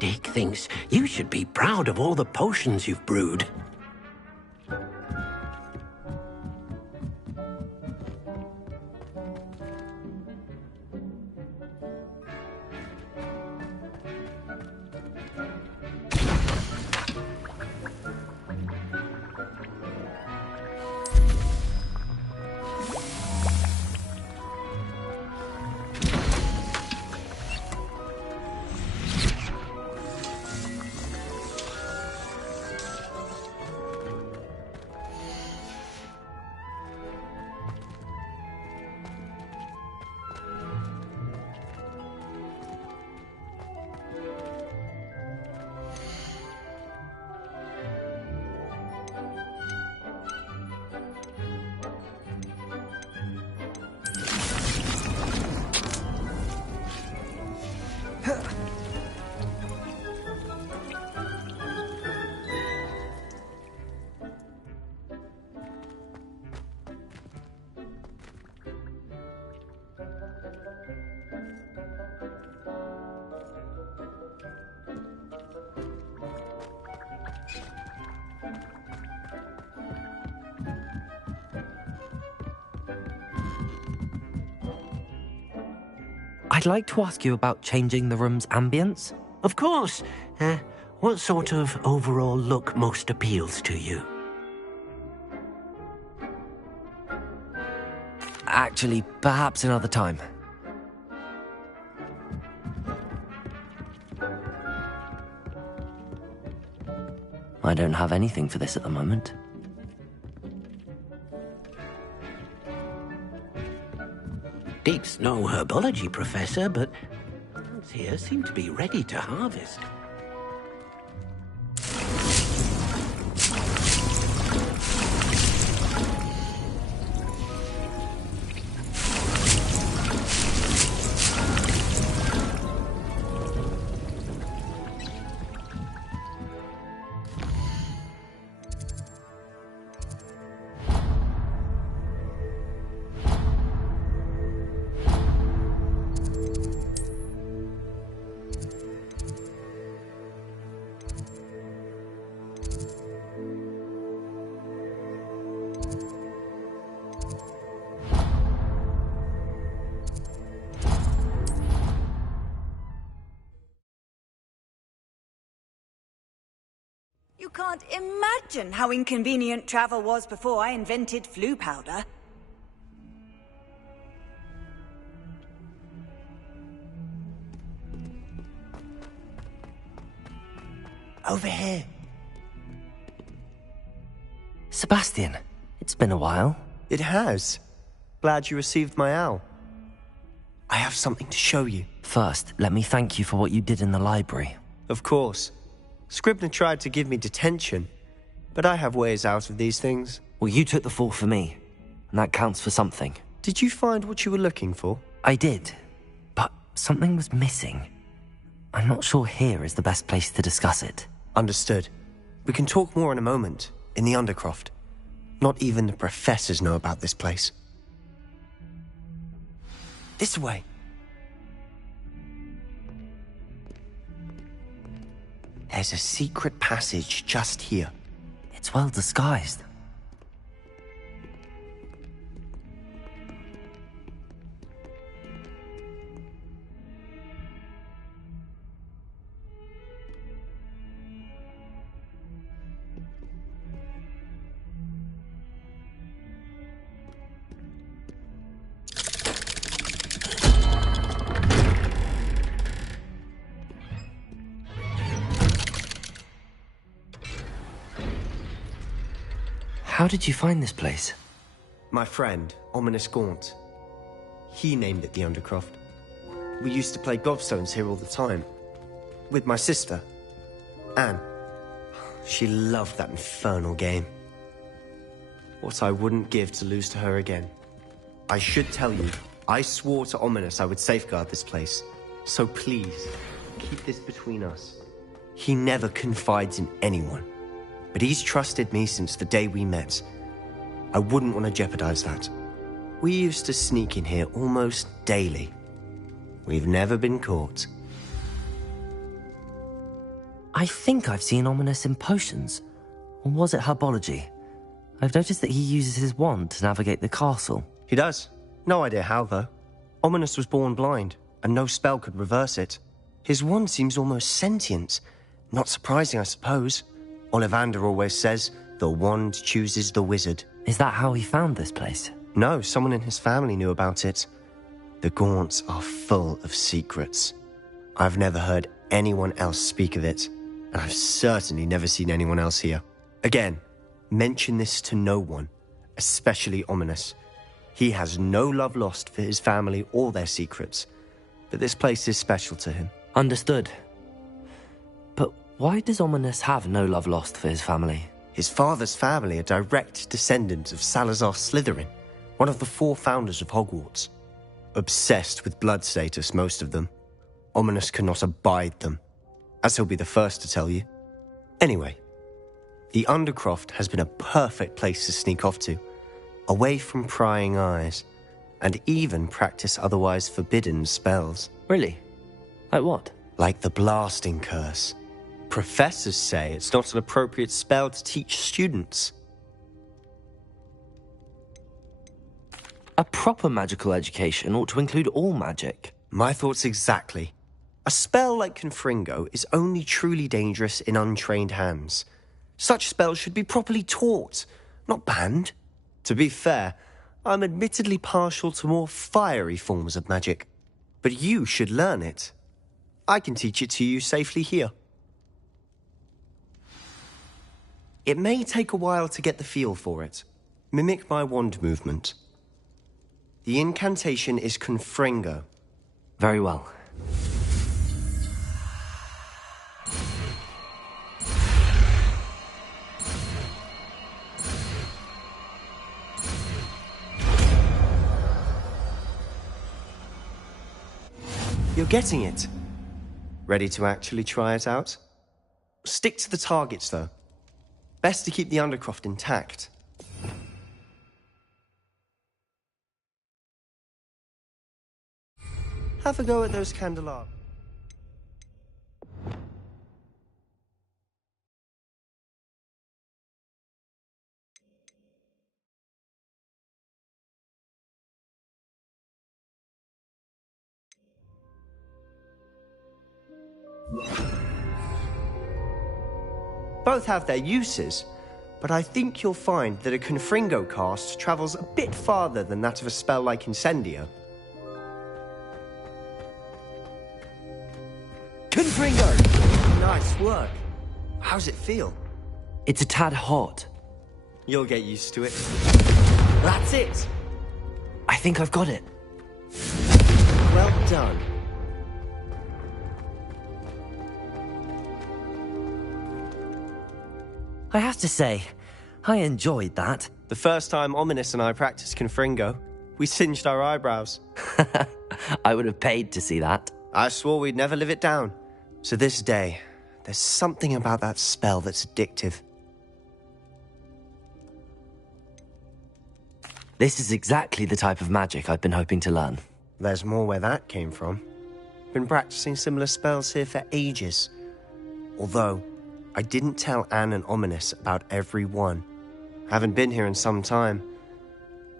Dick thinks you should be proud of all the potions you've brewed. I'd like to ask you about changing the room's ambience. Of course. What sort of overall look most appeals to you? Actually, perhaps another time. I don't have anything for this at the moment. Deep's no herbology professor, but plants here seem to be ready to harvest. You can't imagine how inconvenient travel was before I invented flu powder. Over here. Sebastian, it's been a while. It has. Glad you received my owl. I have something to show you. First, let me thank you for what you did in the library. Of course. Scribner tried to give me detention, but I have ways out of these things. Well, you took the fall for me, and that counts for something. Did you find what you were looking for? I did, but something was missing. I'm not sure here is the best place to discuss it. Understood. We can talk more in a moment, in the Undercroft. Not even the professors know about this place. This way. There's a secret passage just here. It's well disguised. How did you find this place? My friend, Ominous Gaunt. He named it the Undercroft. We used to play gobstones here all the time. With my sister, Anne. She loved that infernal game. What I wouldn't give to lose to her again. I should tell you, I swore to Ominous I would safeguard this place. So please, keep this between us. He never confides in anyone. But he's trusted me since the day we met. I wouldn't want to jeopardize that. We used to sneak in here almost daily. We've never been caught. I think I've seen Ominous in potions. Or was it herbology? I've noticed that he uses his wand to navigate the castle. He does. No idea how, though. Ominous was born blind, and no spell could reverse it. His wand seems almost sentient. Not surprising, I suppose. Ollivander always says, the wand chooses the wizard. Is that how he found this place? No, someone in his family knew about it. The Gaunts are full of secrets. I've never heard anyone else speak of it, and I've certainly never seen anyone else here. Again, mention this to no one, especially Ominous. He has no love lost for his family or their secrets, but this place is special to him. Understood. But why does Ominous have no love lost for his family? His father's family are direct descendants of Salazar Slytherin, one of the 4 founders of Hogwarts. Obsessed with blood status, most of them. Ominous cannot abide them, as he'll be the first to tell you. Anyway, the Undercroft has been a perfect place to sneak off to, away from prying eyes, and even practice otherwise forbidden spells. Really? Like what? Like the blasting curse. Professors say it's not an appropriate spell to teach students. A proper magical education ought to include all magic. My thoughts exactly. A spell like Confringo is only truly dangerous in untrained hands. Such spells should be properly taught, not banned. To be fair, I'm admittedly partial to more fiery forms of magic. But you should learn it. I can teach it to you safely here. It may take a while to get the feel for it. Mimic my wand movement. The incantation is Confringo. Very well. You're getting it. Ready to actually try it out? Stick to the targets, though. Best to keep the Undercroft intact. Have a go at those candelabras. Both have their uses, but I think you'll find that a Confringo cast travels a bit farther than that of a spell like Incendio. Confringo! Nice work. How's it feel? It's a tad hot. You'll get used to it. That's it! I think I've got it. Well done. I have to say, I enjoyed that. The first time Ominous and I practiced Confringo, we singed our eyebrows. I would have paid to see that. I swore we'd never live it down. To this day, there's something about that spell that's addictive. This is exactly the type of magic I've been hoping to learn. There's more where that came from. Been practicing similar spells here for ages. Although, I didn't tell Anne and Ominous about every one. Haven't been here in some time.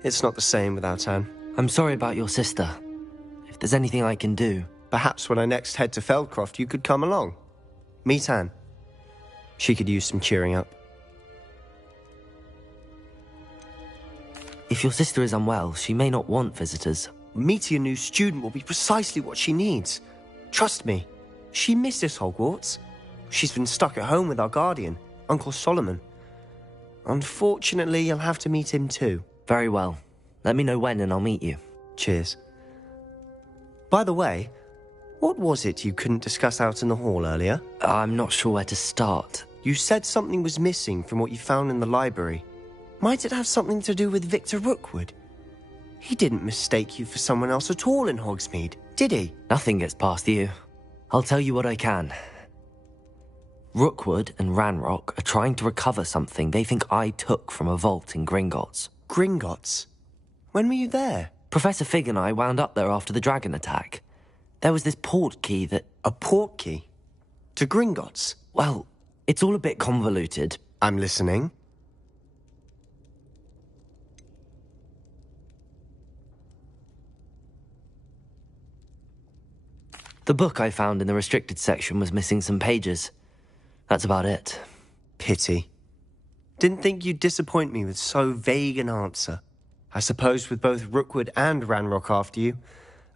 It's not the same without Anne. I'm sorry about your sister. If there's anything I can do... Perhaps when I next head to Feldcroft, you could come along. Meet Anne. She could use some cheering up. If your sister is unwell, she may not want visitors. Meeting a new student will be precisely what she needs. Trust me, she misses Hogwarts. She's been stuck at home with our guardian, Uncle Solomon. Unfortunately, you'll have to meet him too. Very well. Let me know when and I'll meet you. Cheers. By the way, what was it you couldn't discuss out in the hall earlier? I'm not sure where to start. You said something was missing from what you found in the library. Might it have something to do with Victor Rookwood? He didn't mistake you for someone else at all in Hogsmeade, did he? Nothing gets past you. I'll tell you what I can. Rookwood and Ranrock are trying to recover something they think I took from a vault in Gringotts. Gringotts? When were you there? Professor Fig and I wound up there after the dragon attack. There was this port key that... A port key? To Gringotts? Well, it's all a bit convoluted. I'm listening. The book I found in the restricted section was missing some pages. That's about it. Pity. Didn't think you'd disappoint me with so vague an answer. I suppose with both Rookwood and Ranrock after you,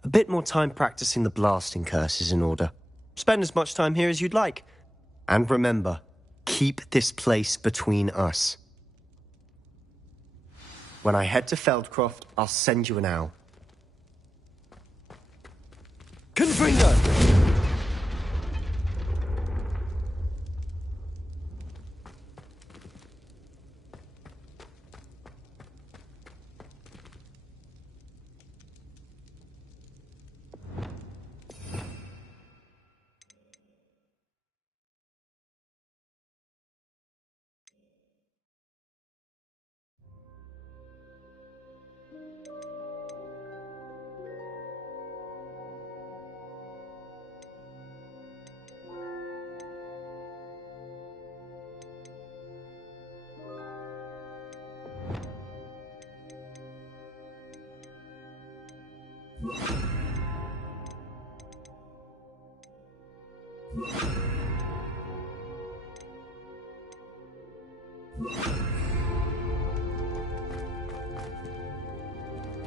a bit more time practicing the blasting curse is in order. Spend as much time here as you'd like. And remember, keep this place between us. When I head to Feldcroft, I'll send you an owl. Confringo!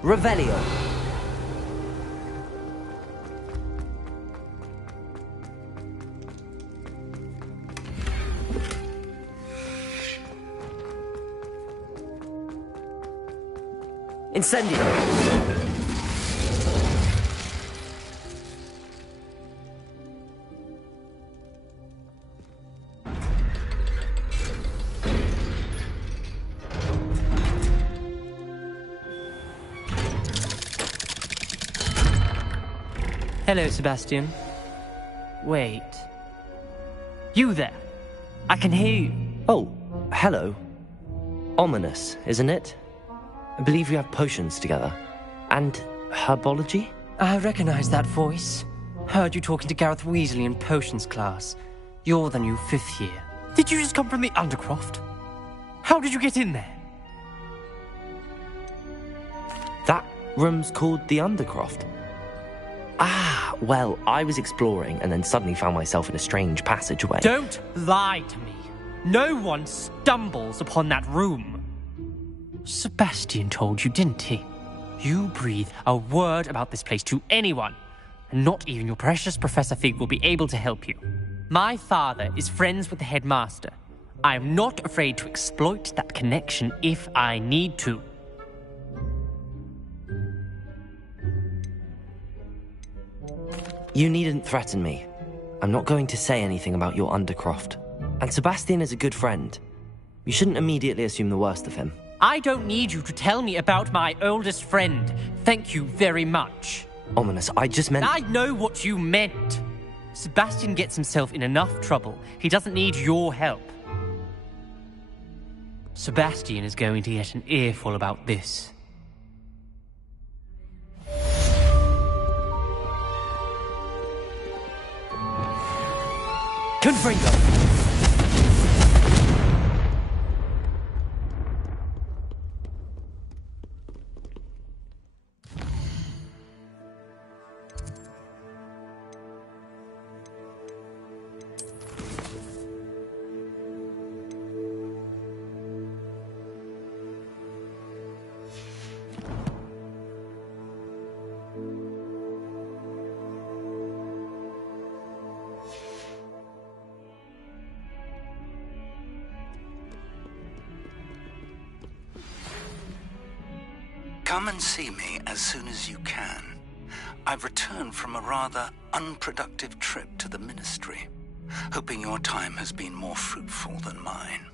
Revelio. Incendio. Hello, Sebastian. Wait. You there? I can hear you. Oh, hello. Ominous, isn't it? I believe we have potions together. And herbology? I recognize that voice. Heard you talking to Gareth Weasley in potions class. You're the new 5th year. Did you just come from the Undercroft? How did you get in there? That room's called the Undercroft. Ah, well, I was exploring and then suddenly found myself in a strange passageway. Don't lie to me. No one stumbles upon that room. Sebastian told you, didn't he? You breathe a word about this place to anyone, and not even your precious Professor Fig will be able to help you. My father is friends with the headmaster. I am not afraid to exploit that connection if I need to. You needn't threaten me. I'm not going to say anything about your Undercroft. And Sebastian is a good friend. You shouldn't immediately assume the worst of him. I don't need you to tell me about my oldest friend. Thank you very much. Ominous, I just meant... I know what you meant. Sebastian gets himself in enough trouble. He doesn't need your help. Sebastian is going to get an earful about this. Confringo! Come and see me as soon as you can. I've returned from a rather unproductive trip to the Ministry, hoping your time has been more fruitful than mine.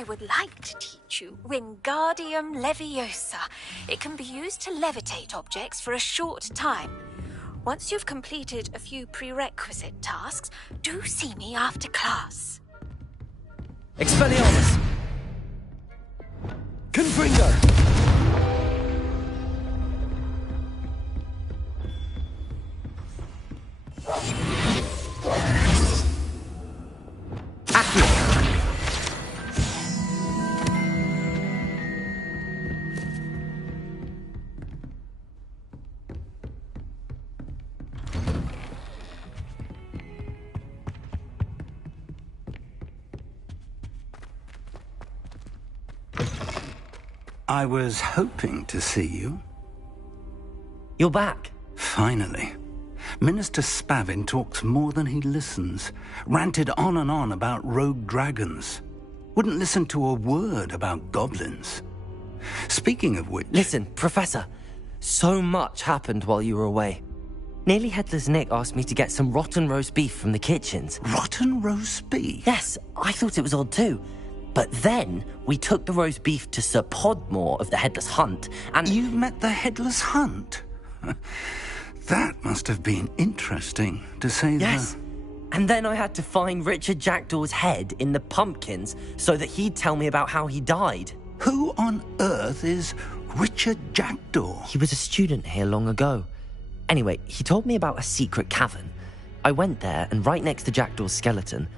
I would like to teach you Wingardium Leviosa. It can be used to levitate objects for a short time. Once you've completed a few prerequisite tasks, do see me after class. Expelliarmus! Confringo! Accio! I was hoping to see you. You're back. Finally. Minister Spavin talks more than he listens. Ranted on and on about rogue dragons. Wouldn't listen to a word about goblins. Speaking of which... Listen, Professor. So much happened while you were away. Nearly Headless Nick asked me to get some rotten roast beef from the kitchens. Rotten roast beef? Yes, I thought it was odd too. But then we took the roast beef to Sir Podmore of the Headless Hunt, and... You met the Headless Hunt? That must have been interesting, to say the... Yes. And then I had to find Richard Jackdaw's head in the pumpkins so that he'd tell me about how he died. Who on earth is Richard Jackdaw? He was a student here long ago. Anyway, he told me about a secret cavern. I went there, and right next to Jackdaw's skeleton,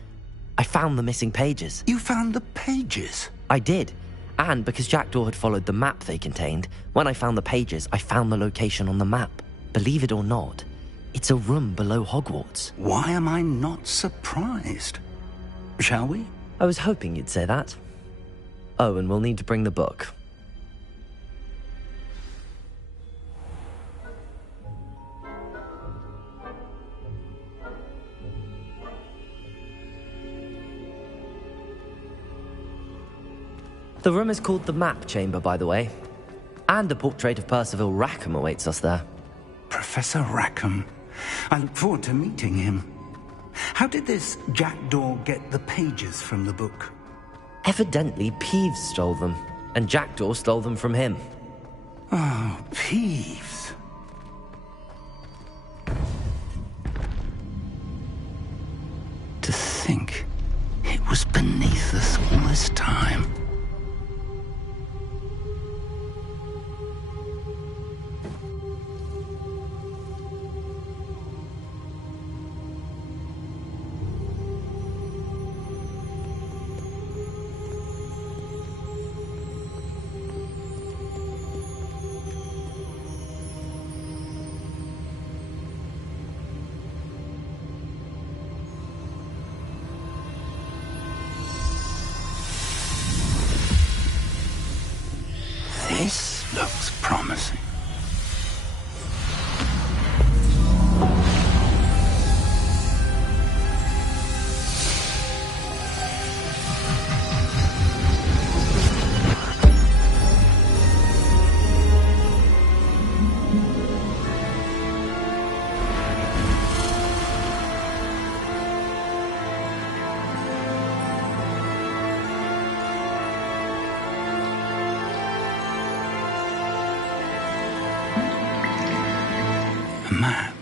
I found the missing pages. You found the pages? I did. And because Jackdaw had followed the map they contained, when I found the pages, I found the location on the map. Believe it or not, it's a room below Hogwarts. Why am I not surprised? Shall we? I was hoping you'd say that. Oh, and we'll need to bring the book. The room is called the Map Chamber, by the way. And a portrait of Percival Rackham awaits us there. Professor Rackham. I look forward to meeting him. How did this Jackdaw get the pages from the book? Evidently, Peeves stole them, and Jackdaw stole them from him. Oh, Peeves. To think it was beneath us all this time. This looks promising. Map.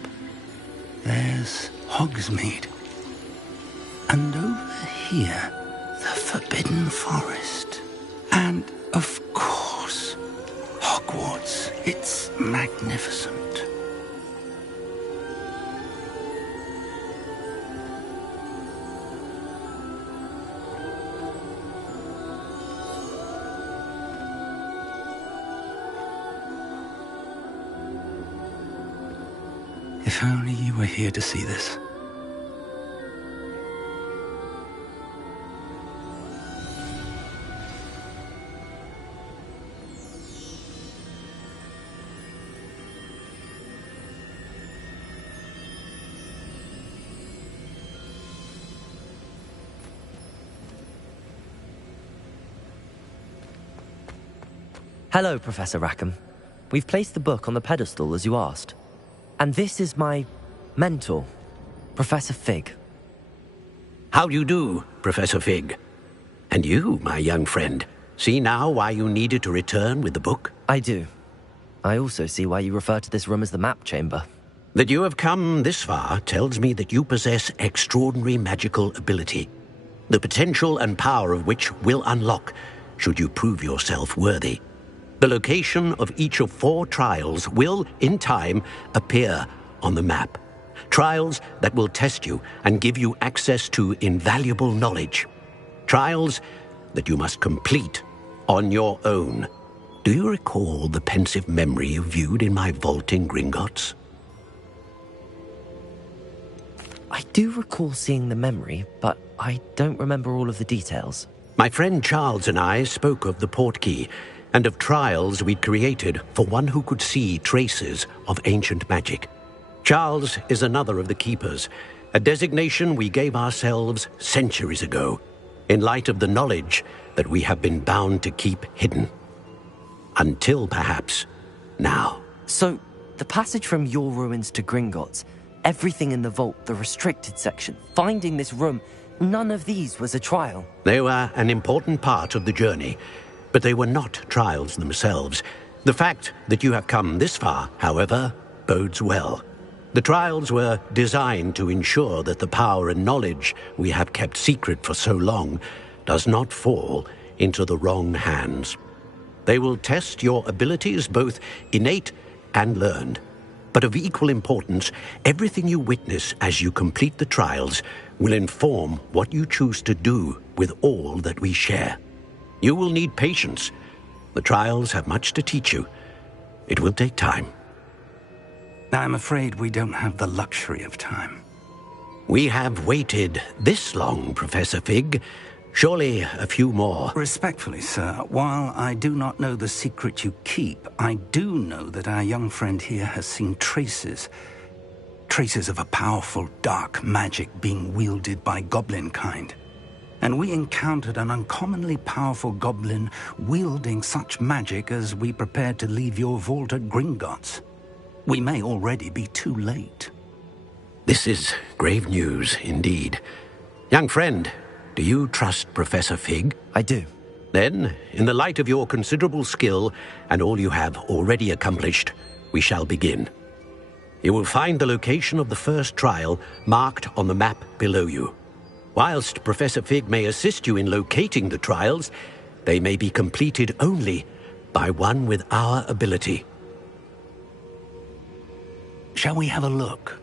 There's Hogsmeade. And over here, the Forbidden Forest. And, of course, Hogwarts. It's magnificent. If only you were here to see this. Hello, Professor Rackham. We've placed the book on the pedestal as you asked. And this is my mentor, Professor Fig. How do you do, Professor Fig? And you, my young friend, see now why you needed to return with the book? I do. I also see why you refer to this room as the map chamber. That you have come this far tells me that you possess extraordinary magical ability, the potential and power of which will unlock should you prove yourself worthy. The location of each of 4 trials will, in time, appear on the map. Trials that will test you and give you access to invaluable knowledge. Trials that you must complete on your own. Do you recall the pensive memory you viewed in my vault in Gringotts? I do recall seeing the memory, but I don't remember all of the details. My friend Charles and I spoke of the portkey and of trials we'd created for one who could see traces of ancient magic. Charles is another of the keepers, a designation we gave ourselves centuries ago, in light of the knowledge that we have been bound to keep hidden. Until, perhaps, now. So, the passage from your ruins to Gringotts, everything in the vault, the restricted section, finding this room, none of these was a trial. They were an important part of the journey, but they were not trials themselves. The fact that you have come this far, however, bodes well. The trials were designed to ensure that the power and knowledge we have kept secret for so long does not fall into the wrong hands. They will test your abilities, both innate and learned. But of equal importance, everything you witness as you complete the trials will inform what you choose to do with all that we share. You will need patience. The trials have much to teach you. It will take time. I'm afraid we don't have the luxury of time. We have waited this long, Professor Fig. Surely a few more. Respectfully, sir, while I do not know the secret you keep, I do know that our young friend here has seen traces of a powerful dark magic being wielded by goblin kind. And we encountered an uncommonly powerful goblin wielding such magic as we prepared to leave your vault at Gringotts. We may already be too late. This is grave news indeed. Young friend, do you trust Professor Fig? I do. Then, in the light of your considerable skill and all you have already accomplished, we shall begin. You will find the location of the first trial marked on the map below you. Whilst Professor Fig may assist you in locating the trials, they may be completed only by one with our ability. Shall we have a look?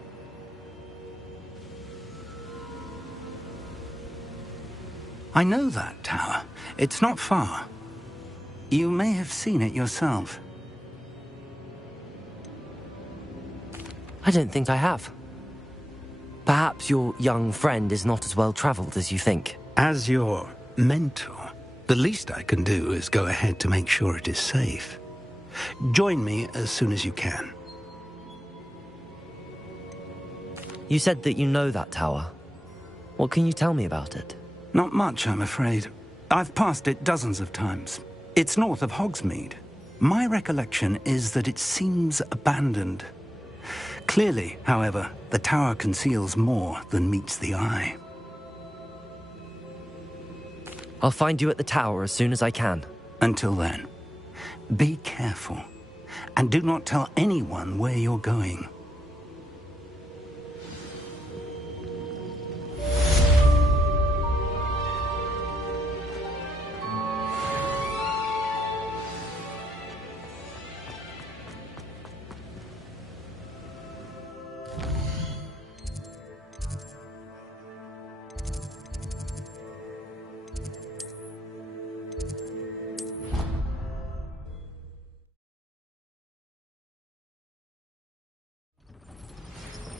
I know that tower. It's not far. You may have seen it yourself. I don't think I have. Perhaps your young friend is not as well traveled as you think. As your mentor, the least I can do is go ahead to make sure it is safe. Join me as soon as you can. You said that you know that tower. What can you tell me about it? Not much, I'm afraid. I've passed it dozens of times. It's north of Hogsmeade. My recollection is that it seems abandoned. Clearly, however, the tower conceals more than meets the eye. I'll find you at the tower as soon as I can. Until then, be careful, and do not tell anyone where you're going.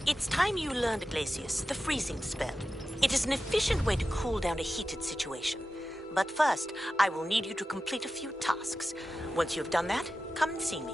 It's time you learned, Glacius, the freezing spell. It is an efficient way to cool down a heated situation. But first, I will need you to complete a few tasks. Once you have done that, come and see me.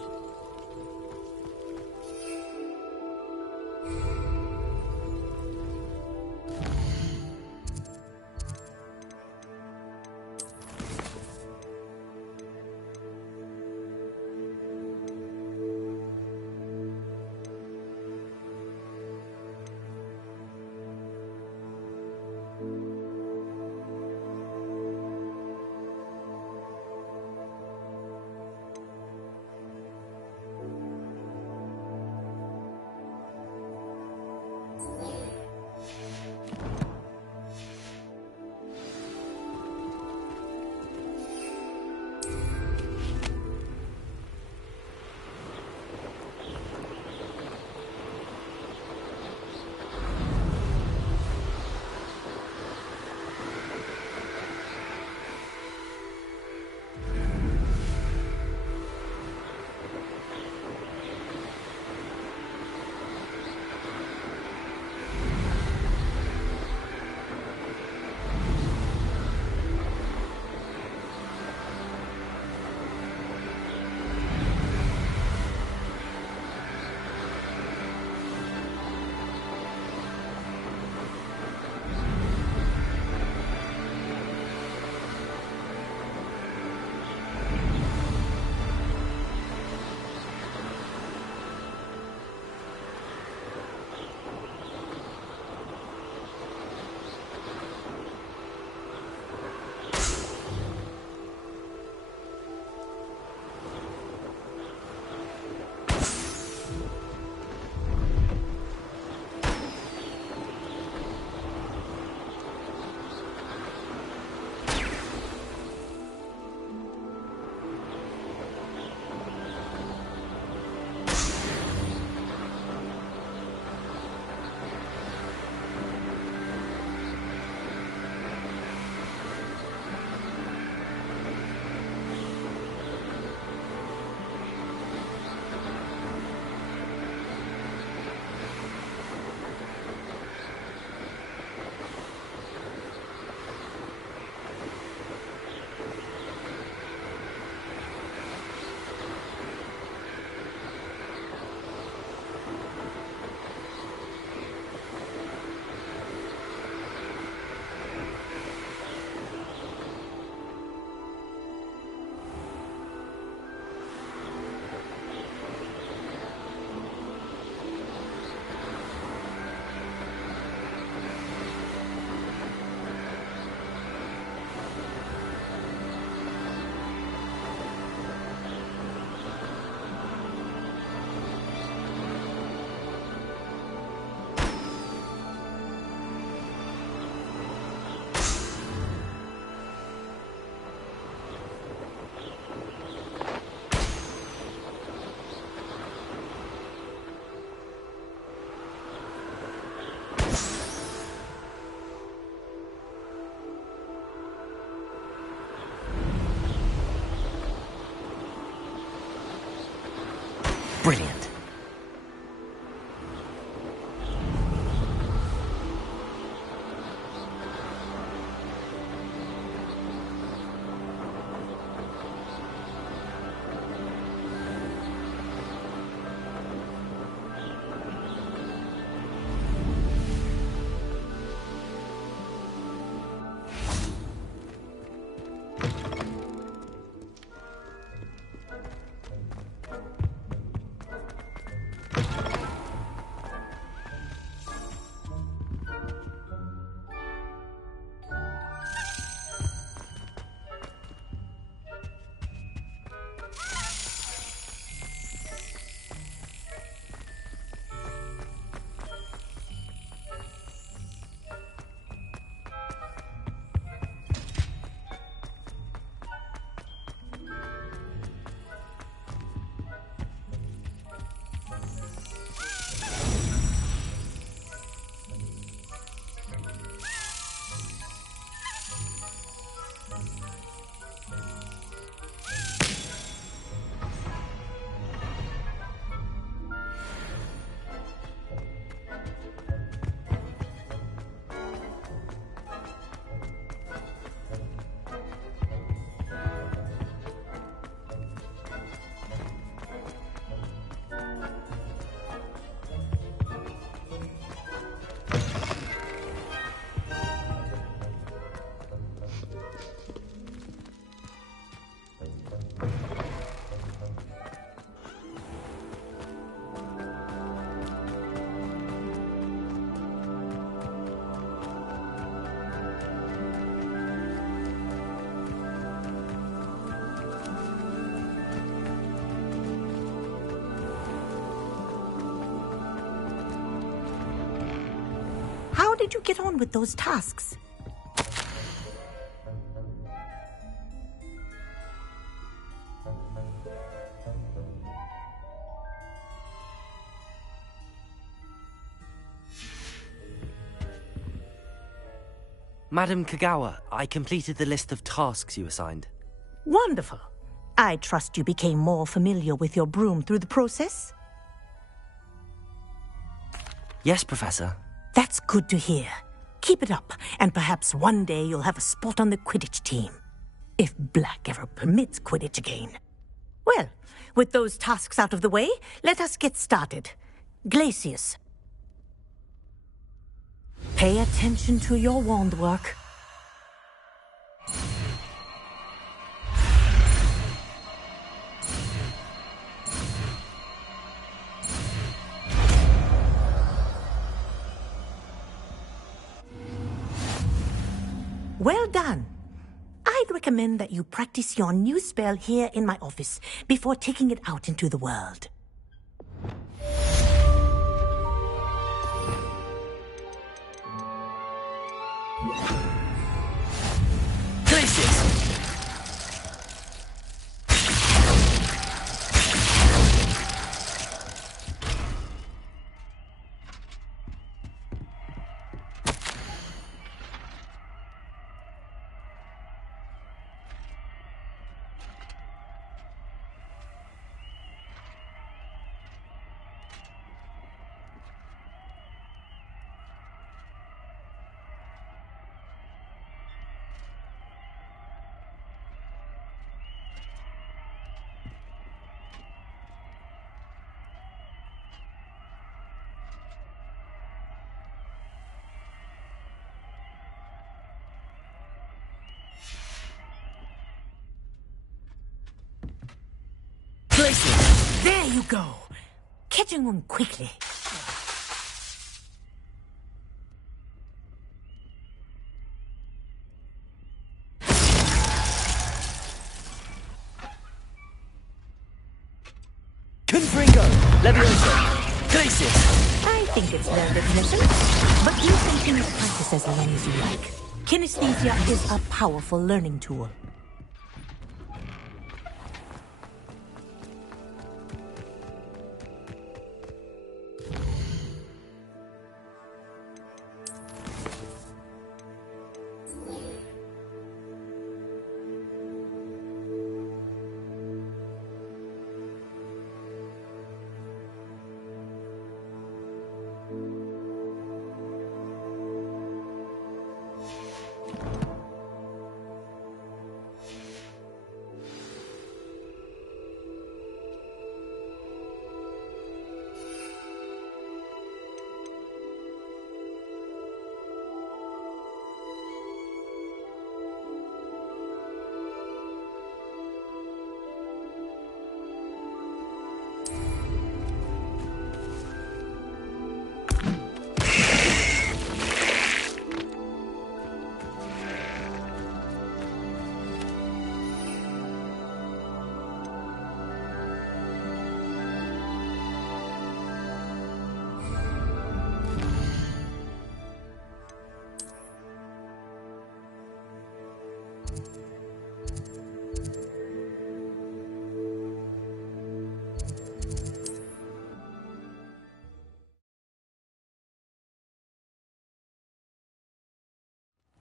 did you get on with those tasks? Madam Kagawa, I completed the list of tasks you assigned. Wonderful. I trust you became more familiar with your broom through the process? Yes, Professor. That's good to hear. Keep it up, and perhaps one day you'll have a spot on the Quidditch team. If Black ever permits Quidditch again. Well, with those tasks out of the way, let us get started. Glacius. Pay attention to your wand work. Well done. I'd recommend that you practice your new spell here in my office before taking it out into the world. There you go. Catching on quickly. Confringo! Leviosa! Glacius! I think it's learned its lesson, but you can continue to practice as long as you like. Kinesthesia is a powerful learning tool.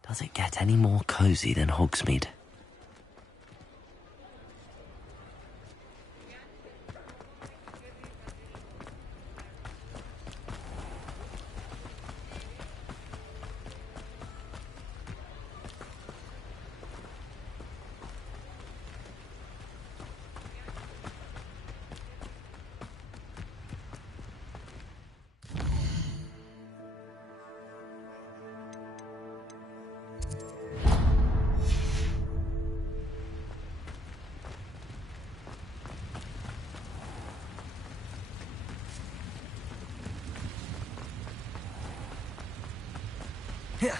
Does it get any more cozy than Hogsmeade? Here.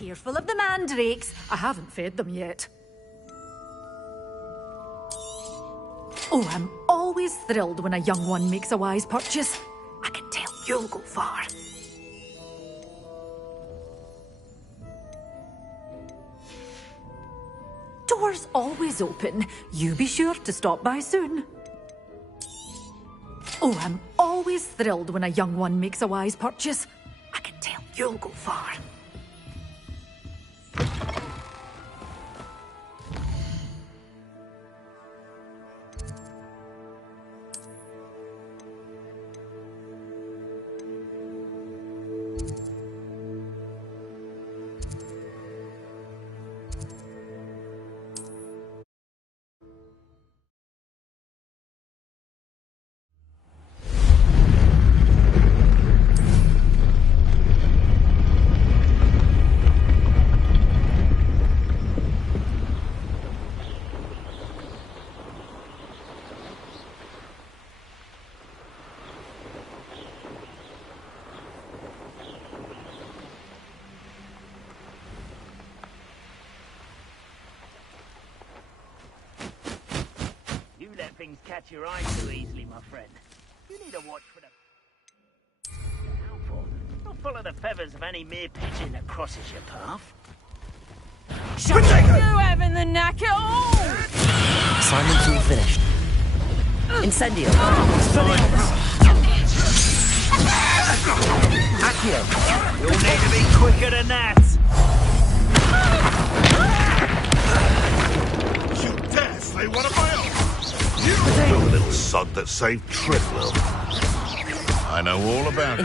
Careful of the mandrakes. I haven't fed them yet. Oh, I'm always thrilled when a young one makes a wise purchase. I can tell you'll go far. Doors always open. You be sure to stop by soon. Oh, I'm always thrilled when a young one makes a wise purchase. I can tell you'll go far. Things catch your eye too easily, my friend. You need to watch for the... Out for. Don't follow the feathers of any mere pigeon that crosses your path. Shut up, you having the knack at all! Assignment's all finished. Incendio. Accio. You'll need to be quicker than that. You dare slay one of my own? You the little sod that saved Triflow. I know all about you.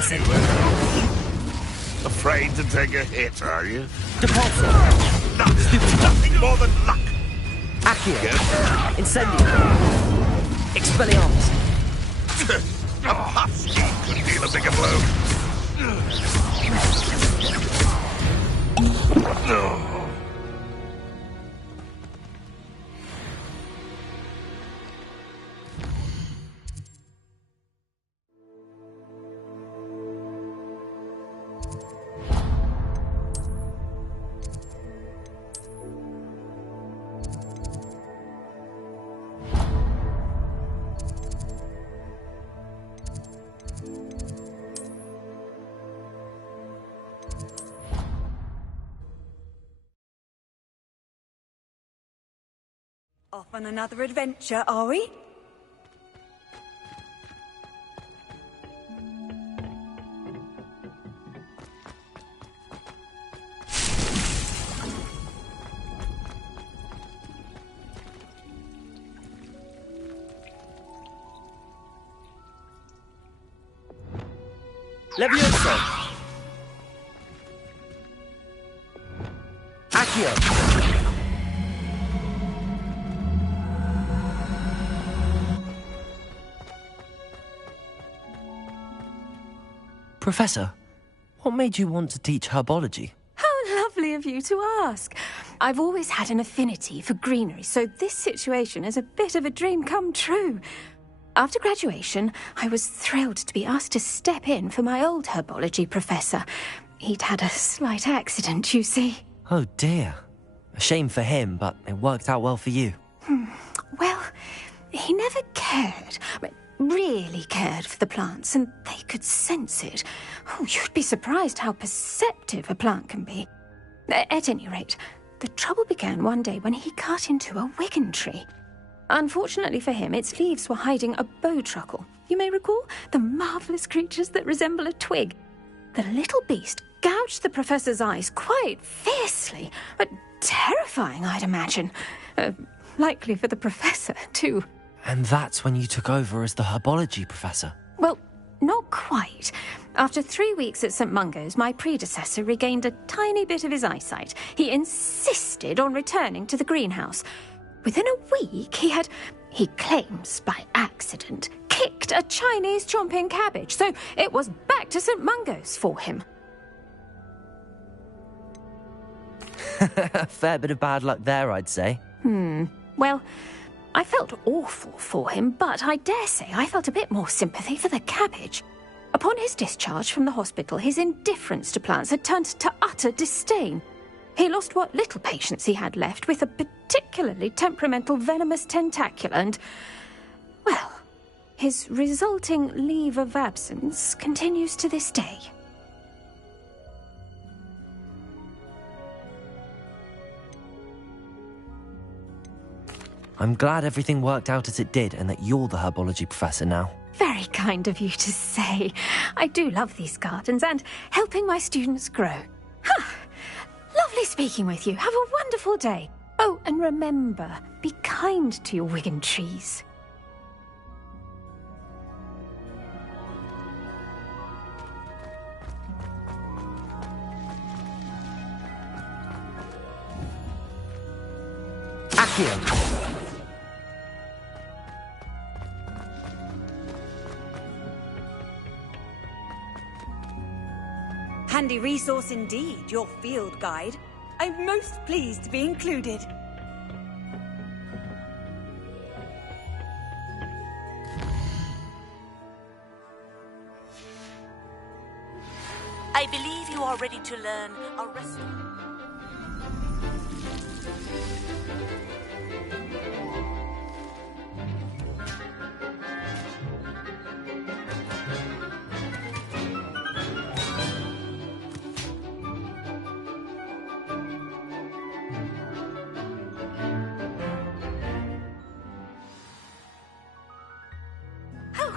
Afraid to take a hit, are you? Depulso. Nothing more than luck. Accio. Incendio. Expelliarmus. A husky could deal a bigger blow. No. Off on another adventure, are we? Levioso. Accio. Professor, what made you want to teach herbology? How lovely of you to ask. I've always had an affinity for greenery, so this situation is a bit of a dream come true. After graduation, I was thrilled to be asked to step in for my old herbology professor. He'd had a slight accident, you see. Oh dear. A shame for him, but it worked out well for you. Well, he never cared, really cared for the plants, and they could sense it. Oh, you'd be surprised how perceptive a plant can be. At any rate, the trouble began one day when he cut into a Wigan tree. Unfortunately for him, its leaves were hiding a bowtruckle. You may recall the marvellous creatures that resemble a twig. The little beast gouged the professor's eyes quite fiercely, but terrifying, I'd imagine. Likely for the professor, too. And that's when you took over as the herbology professor? Well, not quite. After 3 weeks at St. Mungo's, my predecessor regained a tiny bit of his eyesight. He insisted on returning to the greenhouse. Within a week, he claims by accident, kicked a Chinese chomping cabbage, so it was back to St. Mungo's for him. A fair bit of bad luck there, I'd say. Well, I felt awful for him, but I dare say I felt a bit more sympathy for the cabbage. Upon his discharge from the hospital, his indifference to plants had turned to utter disdain. He lost what little patience he had left with a particularly temperamental venomous tentacula and, well, his resulting leave of absence continues to this day. I'm glad everything worked out as it did and that you're the herbology professor now. Very kind of you to say. I do love these gardens and helping my students grow. Lovely speaking with you. Have a wonderful day. Oh, and remember, be kind to your Wigan trees. Accio! Handy resource indeed, your field guide. I'm most pleased to be included. I believe you are ready to learn a recipe.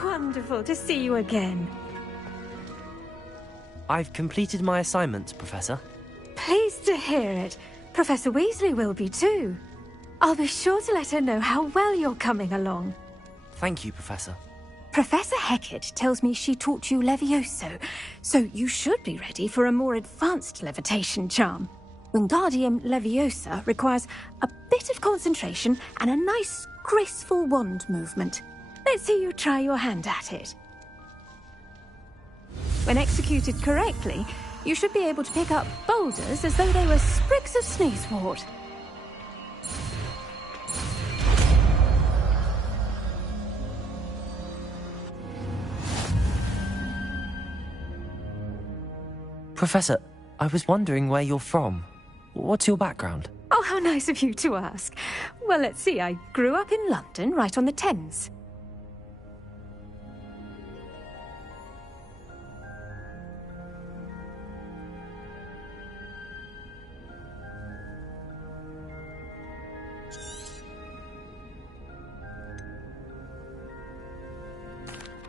Wonderful to see you again. I've completed my assignments, Professor. Pleased to hear it. Professor Weasley will be too. I'll be sure to let her know how well you're coming along. Thank you, Professor. Professor Hecat tells me she taught you Levioso, so you should be ready for a more advanced levitation charm. Wingardium Leviosa requires a bit of concentration and a nice, graceful wand movement. Let's see you try your hand at it. When executed correctly, you should be able to pick up boulders as though they were sprigs of sneezewort. Professor, I was wondering where you're from. What's your background? Oh, how nice of you to ask. Well, let's see, I grew up in London, right on the Thames.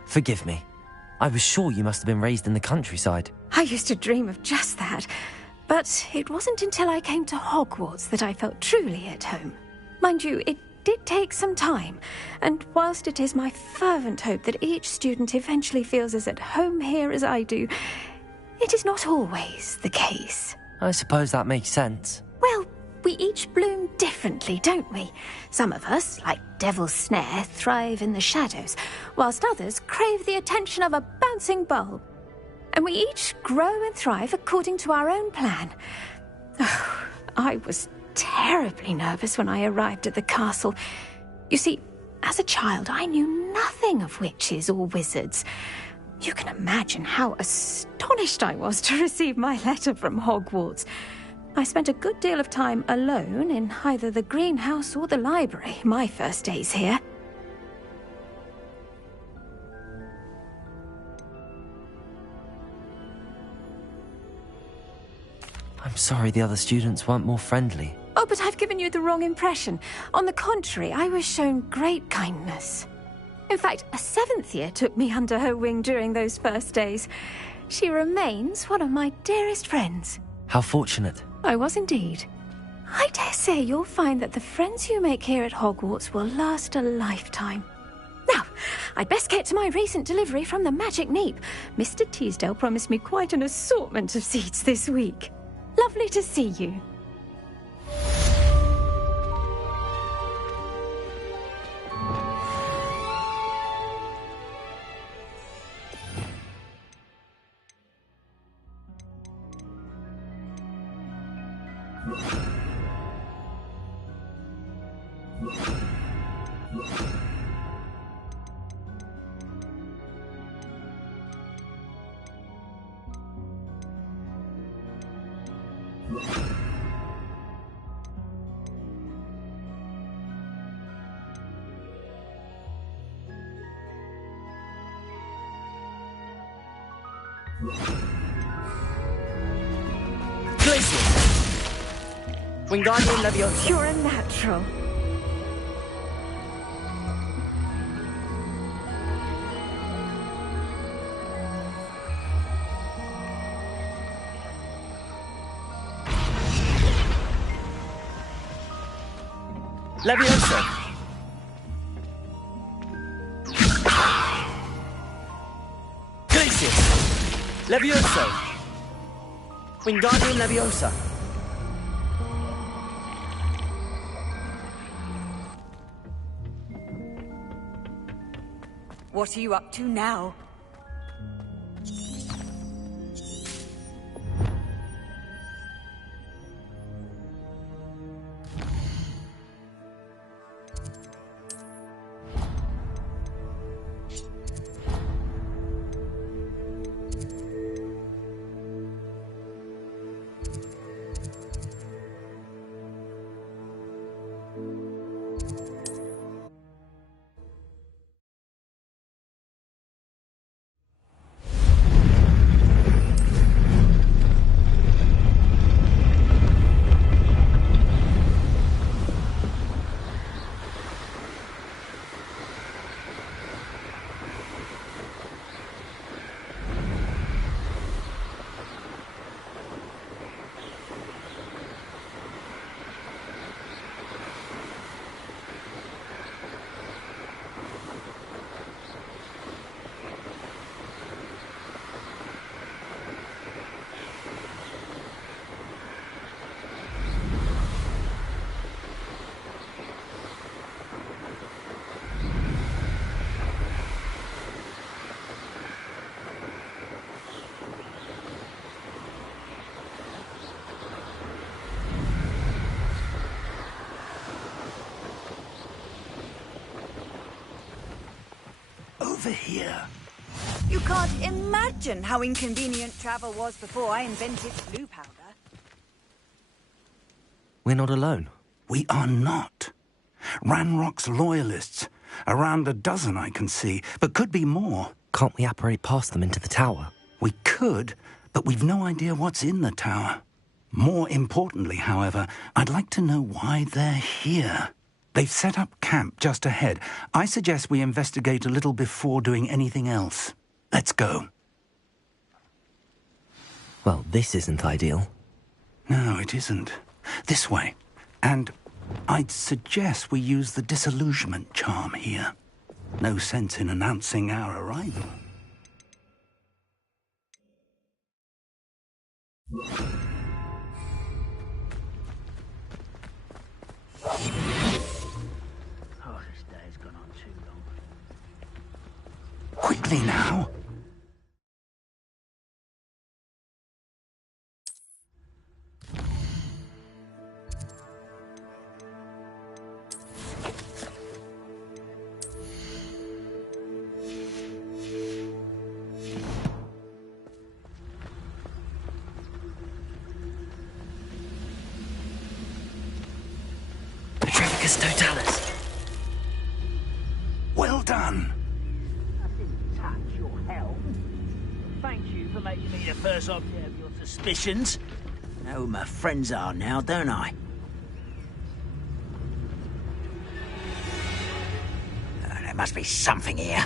Forgive me. I was sure you must have been raised in the countryside. I used to dream of just that. But it wasn't until I came to Hogwarts that I felt truly at home. Mind you, it did take some time, and whilst it is my fervent hope that each student eventually feels as at home here as I do, it is not always the case. I suppose that makes sense. Well, we each bloom differently, don't we? Some of us, like Devil's Snare, thrive in the shadows, whilst others crave the attention of a bouncing bulb. And we each grow and thrive according to our own plan. Oh, I was terribly nervous when I arrived at the castle. You see, as a child, I knew nothing of witches or wizards. You can imagine how astonished I was to receive my letter from Hogwarts. I spent a good deal of time alone in either the greenhouse or the library my first days here. I'm sorry the other students weren't more friendly. Oh, but I've given you the wrong impression. On the contrary, I was shown great kindness. In fact, a 7th year took me under her wing during those first days. She remains one of my dearest friends. How fortunate. I was indeed. I dare say you'll find that the friends you make here at Hogwarts will last a lifetime. Now, I'd best get to my recent delivery from the Magic Neep. Mr. Teasdale promised me quite an assortment of seeds this week. Lovely to see you. Glacius! Wingardium Leviosa! You're a natural. Leviosa! Glacius! Leviosa! Wingardium Leviosa! What are you up to now? Over here. You can't imagine how inconvenient travel was before I invented blue powder. We're not alone. We are not. Ranrock's loyalists. Around a dozen I can see, but could be more. Can't we apparate past them into the tower? We could, but we've no idea what's in the tower. More importantly, however, I'd like to know why they're here. They've set up camp just ahead. I suggest we investigate a little before doing anything else. Let's go. Well, this isn't ideal. No, it isn't. This way. And I'd suggest we use the disillusionment charm here. No sense in announcing our arrival. Oh, this day's gone on too long. Quickly now. Totalis. Well done. I didn't touch your helm. Thank you for making me the first object of your suspicions. I know who my friends are now, don't I? There must be something here.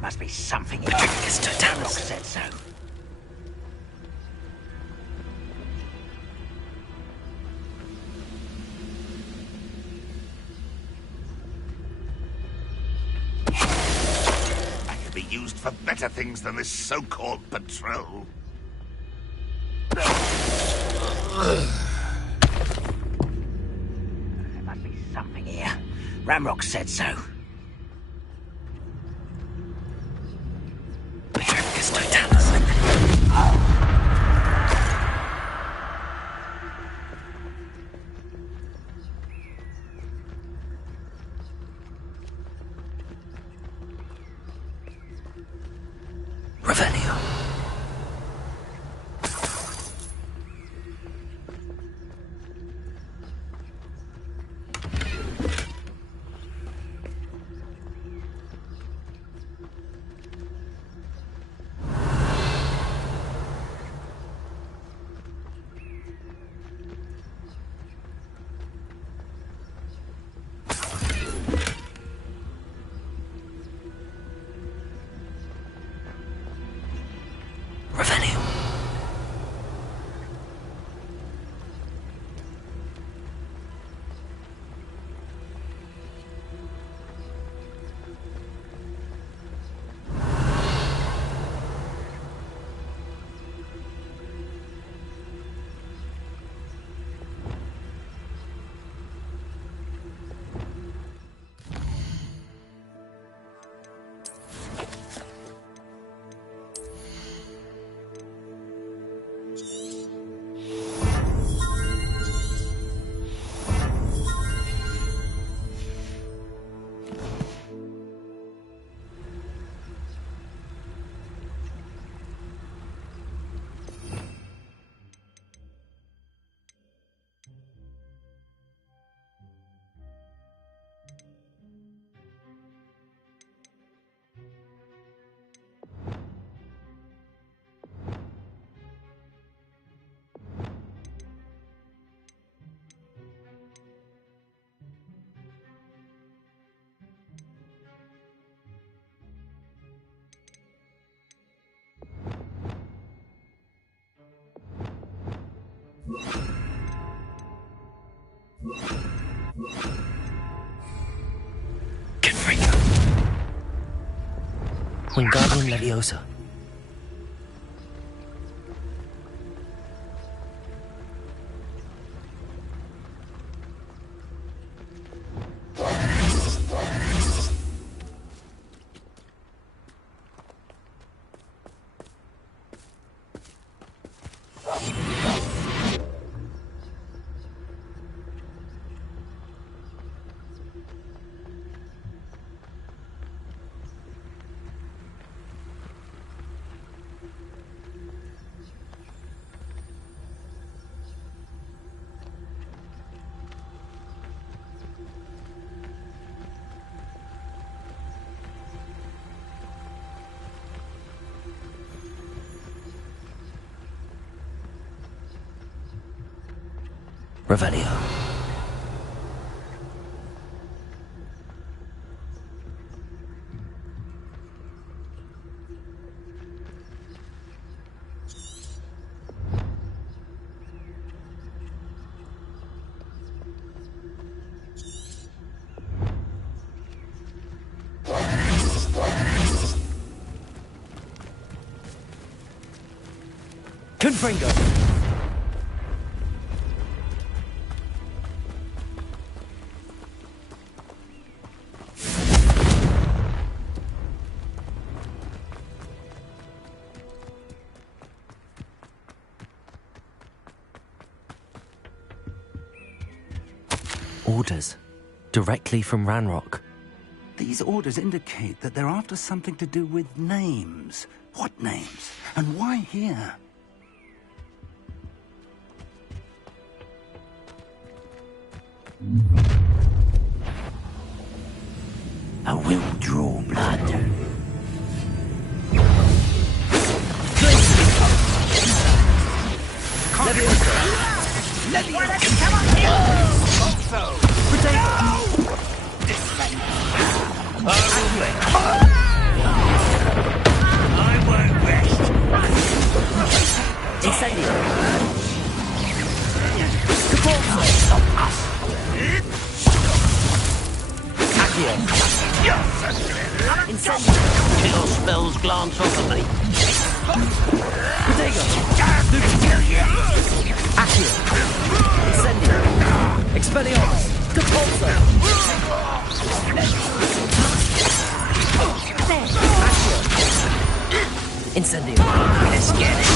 Must be something in Patricus Totalis said so. I could be used for better things than this so-called patrol. There must be something here. Ramrock said so. Wingardium Leviosa. Revelio. Confringo. Orders. Directly from Ranrock. These orders indicate that they're after something to do with names. What names? And why here? I will draw blood. I won't rest. Incendio. Accio. Incendio. Till spells glance off of me. Protego. Accio. Incendio. Expelliarmus. Capulso. Accio. Incendio. Let's get it.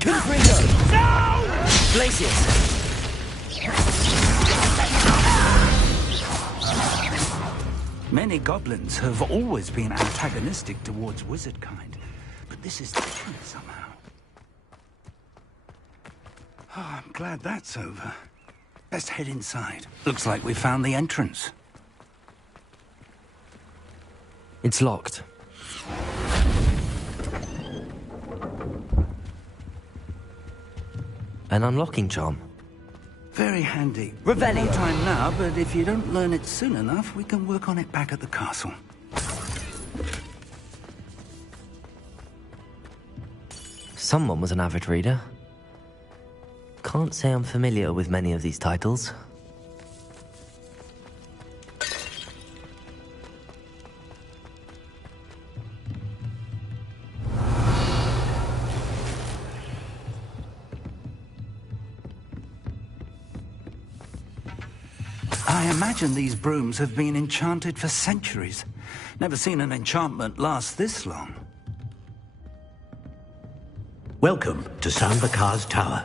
Confringo. Glacius. Many goblins have always been antagonistic towards wizard kind, but this is different somehow. Oh, I'm glad that's over. Best head inside. Looks like we found the entrance. It's locked. An unlocking charm. Very handy. Revelio. No time now, but if you don't learn it soon enough, we can work on it back at the castle. Someone was an avid reader. Can't say I'm familiar with many of these titles. I imagine these brooms have been enchanted for centuries. Never seen an enchantment last this long. Welcome to Sambakar's Tower.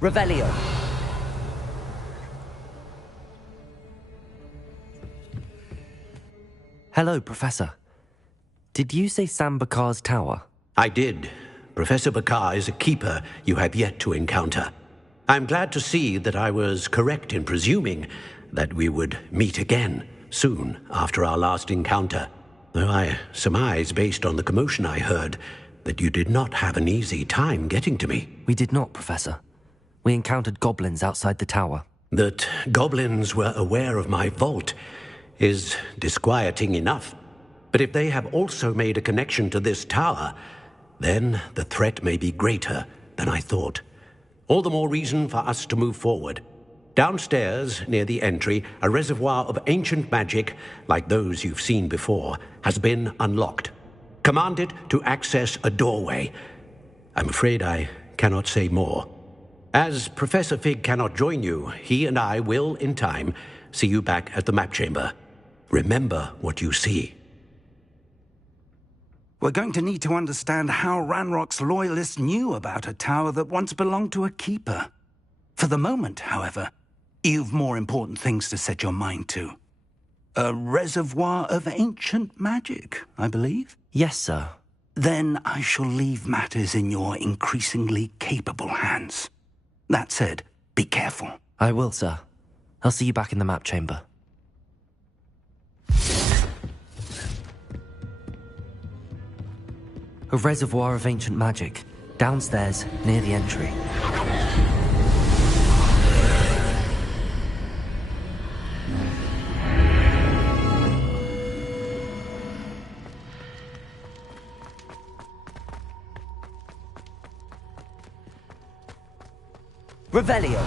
Revelio. Hello, Professor. Did you say Sambakar's Tower? I did. Professor Bakar is a keeper you have yet to encounter. I'm glad to see that I was correct in presuming that we would meet again soon after our last encounter, though I surmise, based on the commotion I heard, that you did not have an easy time getting to me. We did not, Professor. We encountered goblins outside the tower. That goblins were aware of my vault is disquieting enough. But if they have also made a connection to this tower, then the threat may be greater than I thought. All the more reason for us to move forward. Downstairs, near the entry, a reservoir of ancient magic, like those you've seen before, has been unlocked. Command it to access a doorway. I'm afraid I cannot say more. As Professor Fig cannot join you, he and I will, in time, see you back at the map chamber. Remember what you see. We're going to need to understand how Ranrock's loyalists knew about a tower that once belonged to a keeper. For the moment, however, you've more important things to set your mind to. A reservoir of ancient magic, I believe? Yes, sir. Then I shall leave matters in your increasingly capable hands. That said, be careful. I will, sir. I'll see you back in the map chamber. A reservoir of ancient magic, downstairs near the entry. Revelio.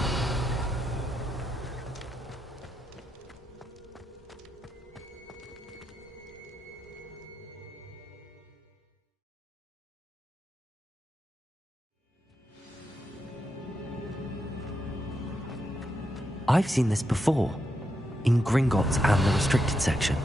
I've seen this before, in Gringotts and the restricted section.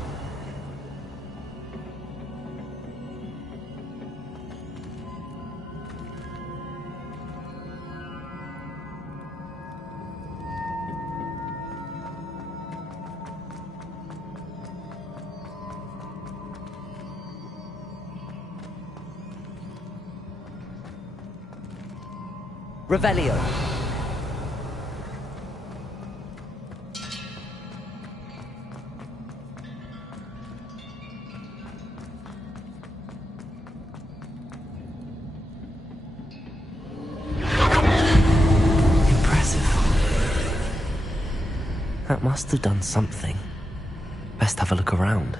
Revelio. That must have done something. Best have a look around.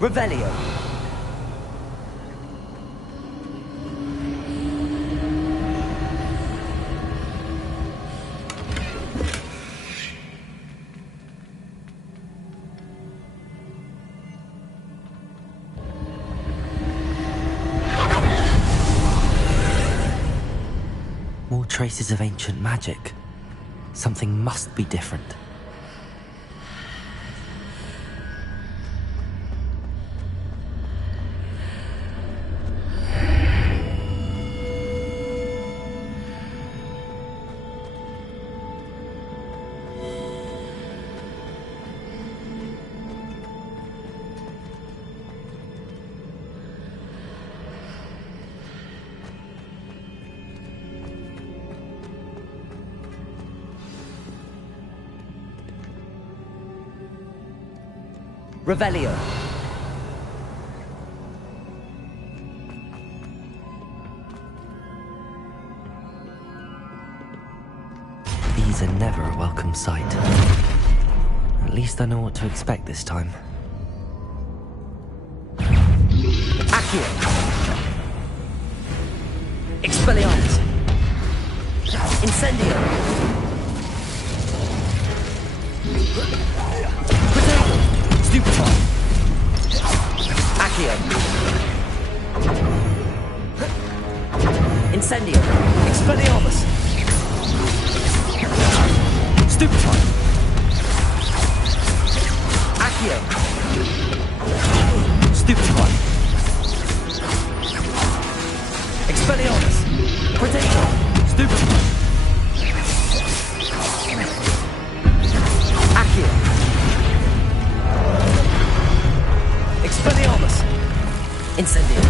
Revelio. More traces of ancient magic. Something must be different. Revelio. These are never a welcome sight. At least I know what to expect this time. Accio! Expelliarmus! Incendio! Potato! Stupefy! Accio! Incendio! Expelliarmus! Stupefy! Incendio.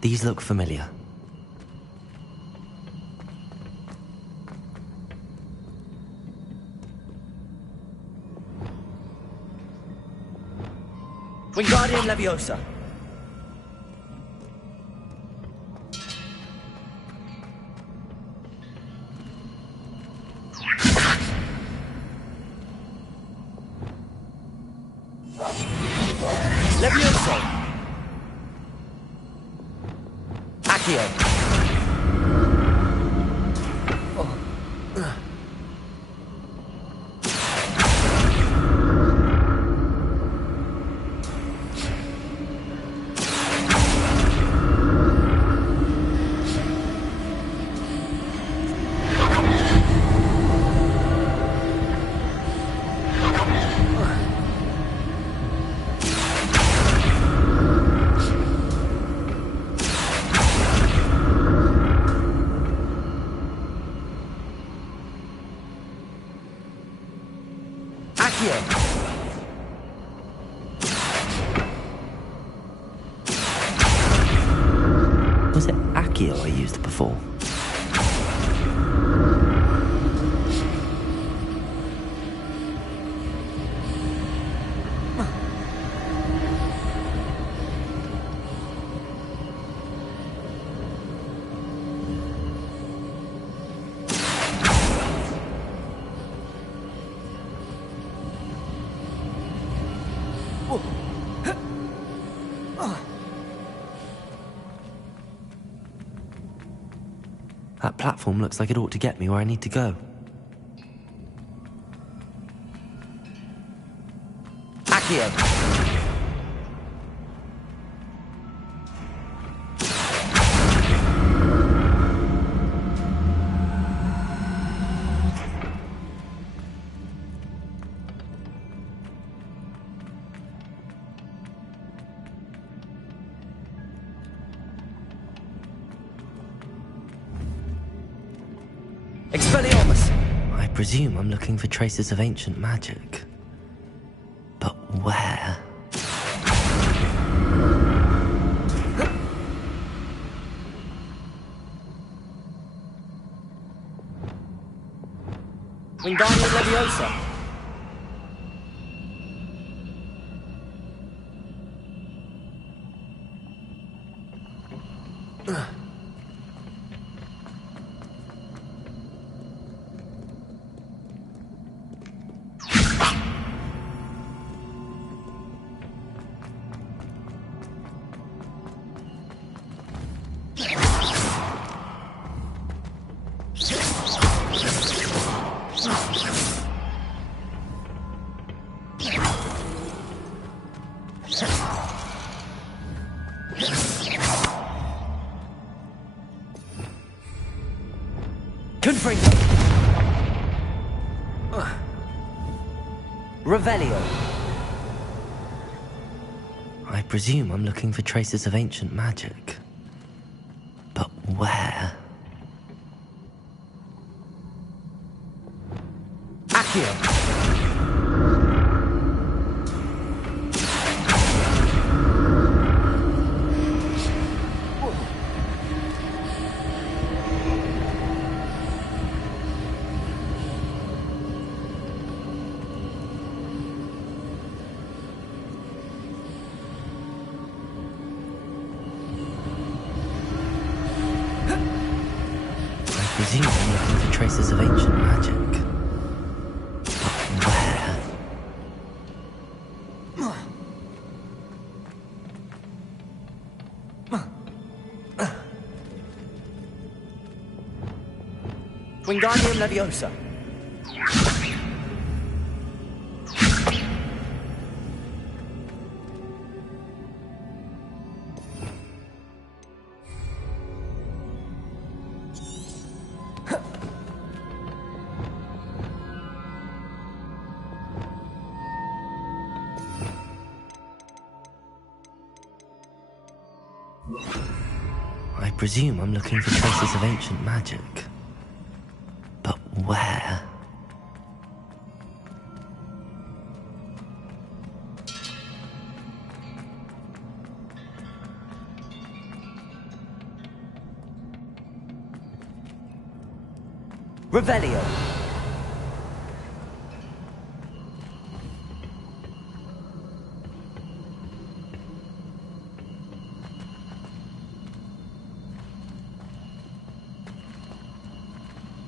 These look familiar. Wingardium Leviosa. Leviosa. Accio. Was it Accio I used before? That platform looks like it ought to get me where I need to go. Accio! Expelliarmus! I presume I'm looking for traces of ancient magic. But where? Wingardium Leviosa! Confringo! Revelio! I presume I'm looking for traces of ancient magic. But where? Accio! I presume I'm looking for traces of ancient magic. But where? Wingardium Leviosa. I presume I'm looking for traces of ancient magic. But where? Revelio.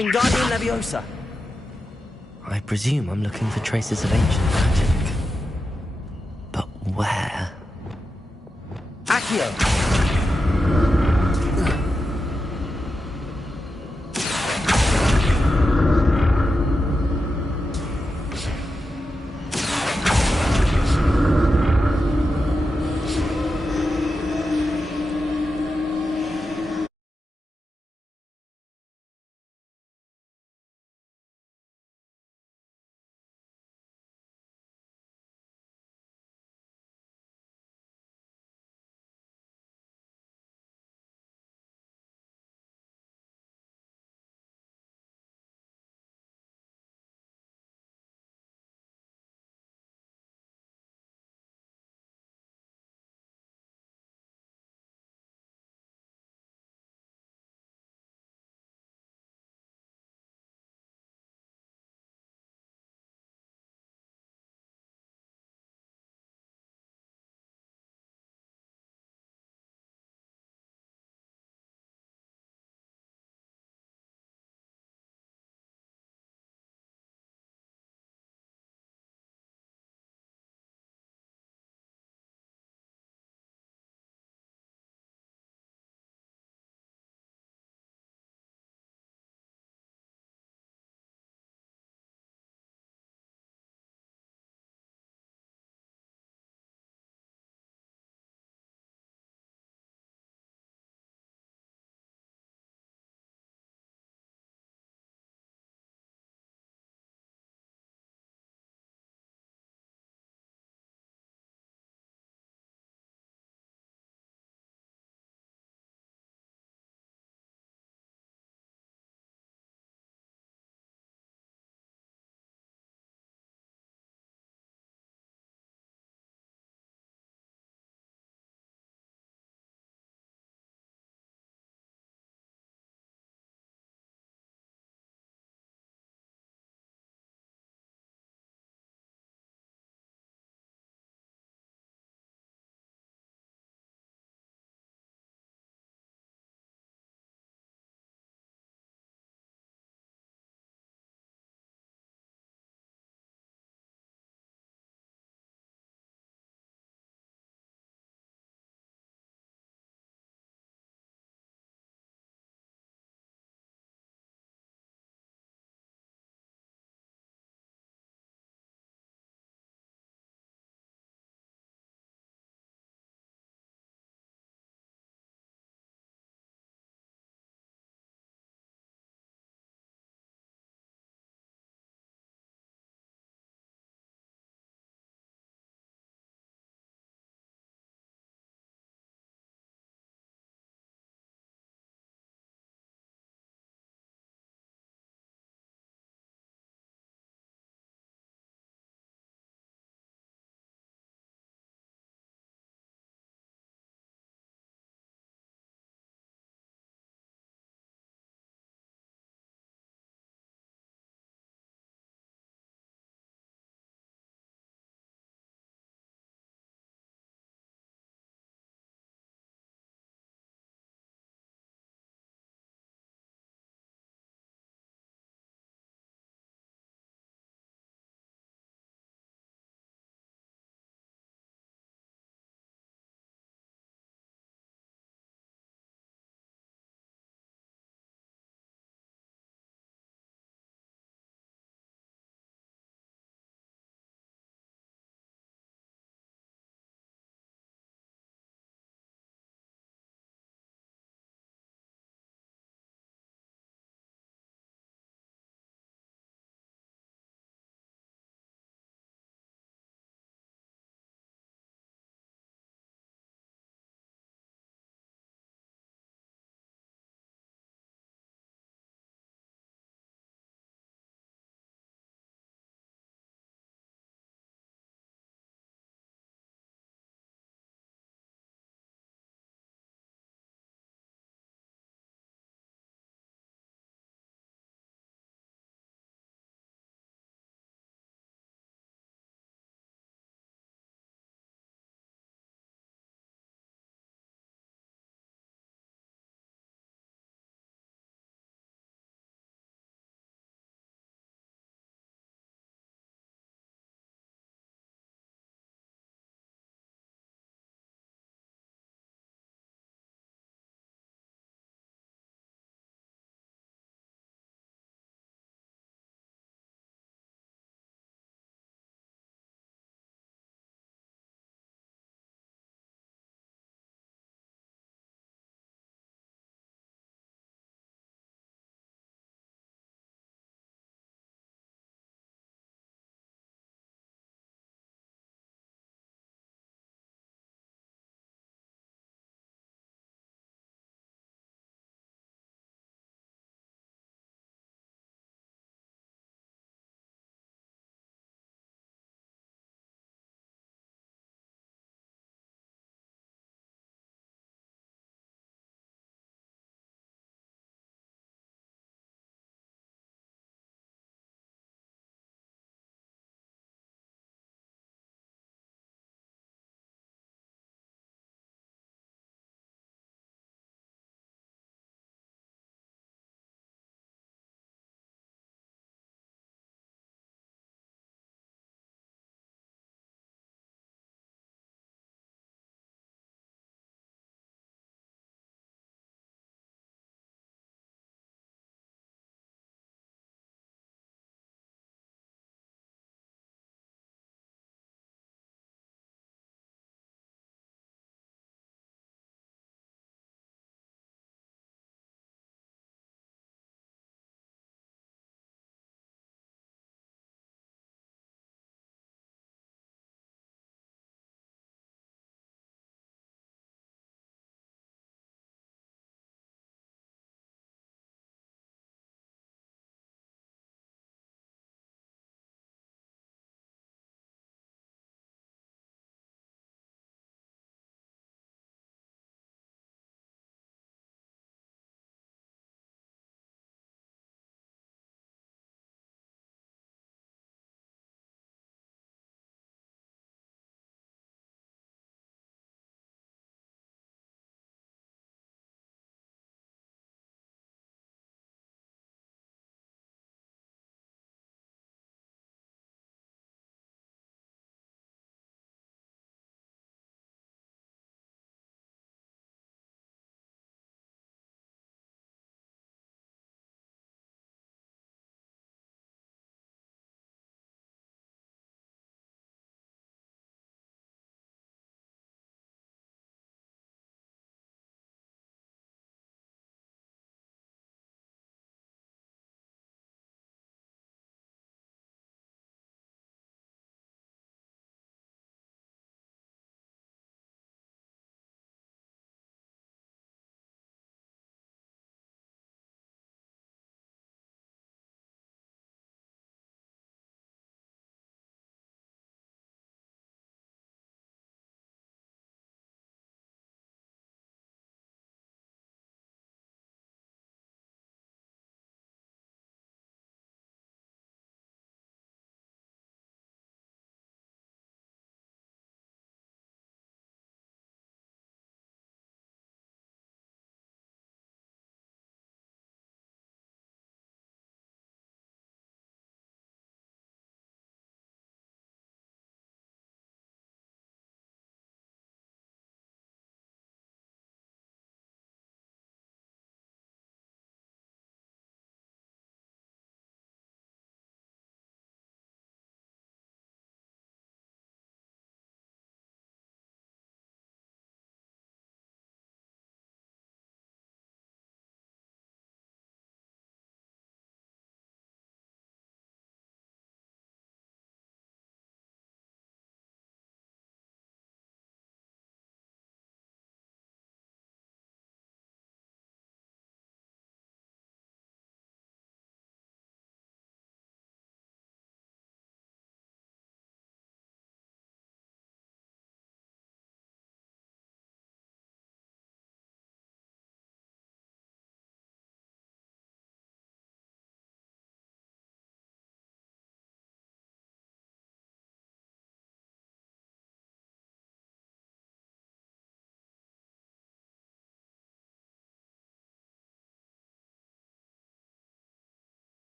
Wingardium Leviosa. I presume I'm looking for traces of ancient magic. But where? Accio.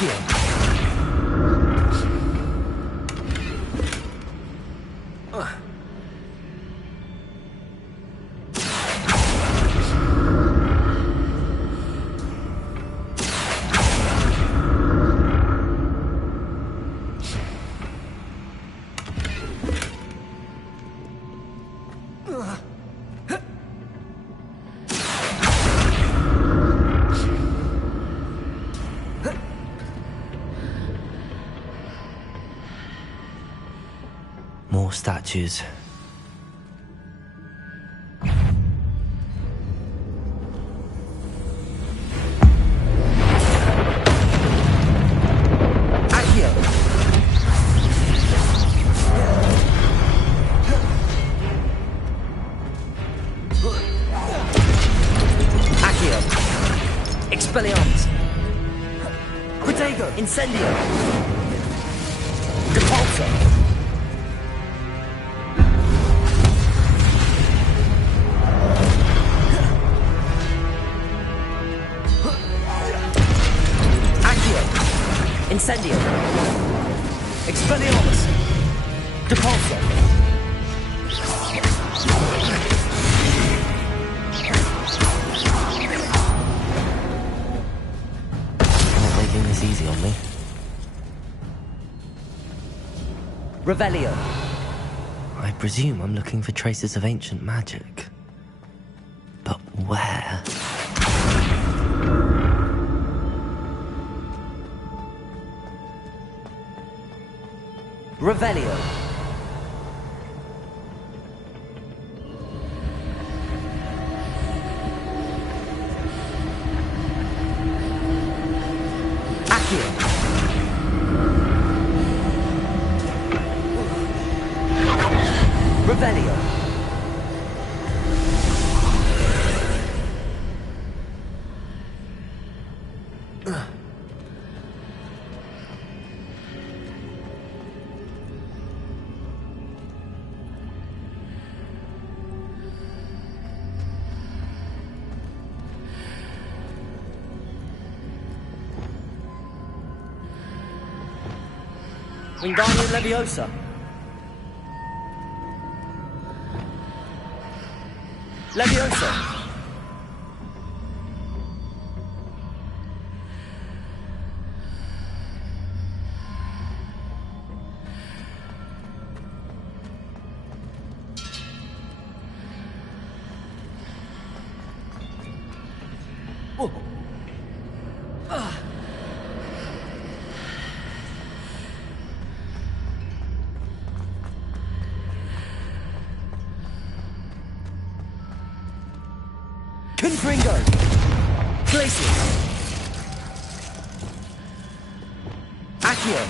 Accio! More statues. Accio! Accio! Expelliarmus! Protego! Incendio! Depulso! Incendio! Expelliarmus! Depulso! Not making this easy on me. Revelio! I presume I'm looking for traces of ancient magic. But where? Revelio. Accio. Revelio. Wingardium Leviosa. Leviosa. Oh. Confringo! Glacius! Accio!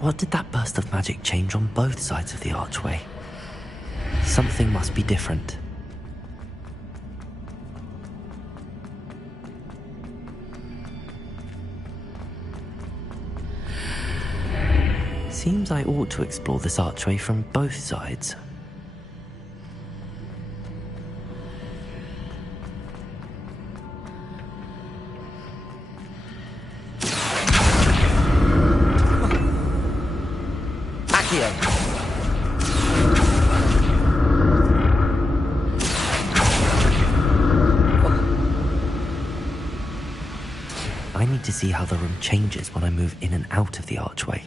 What did that burst of magic change on both sides of the archway? Something must be different. Seems I ought to explore this archway from both sides. I need to see how the room changes when I move in and out of the archway.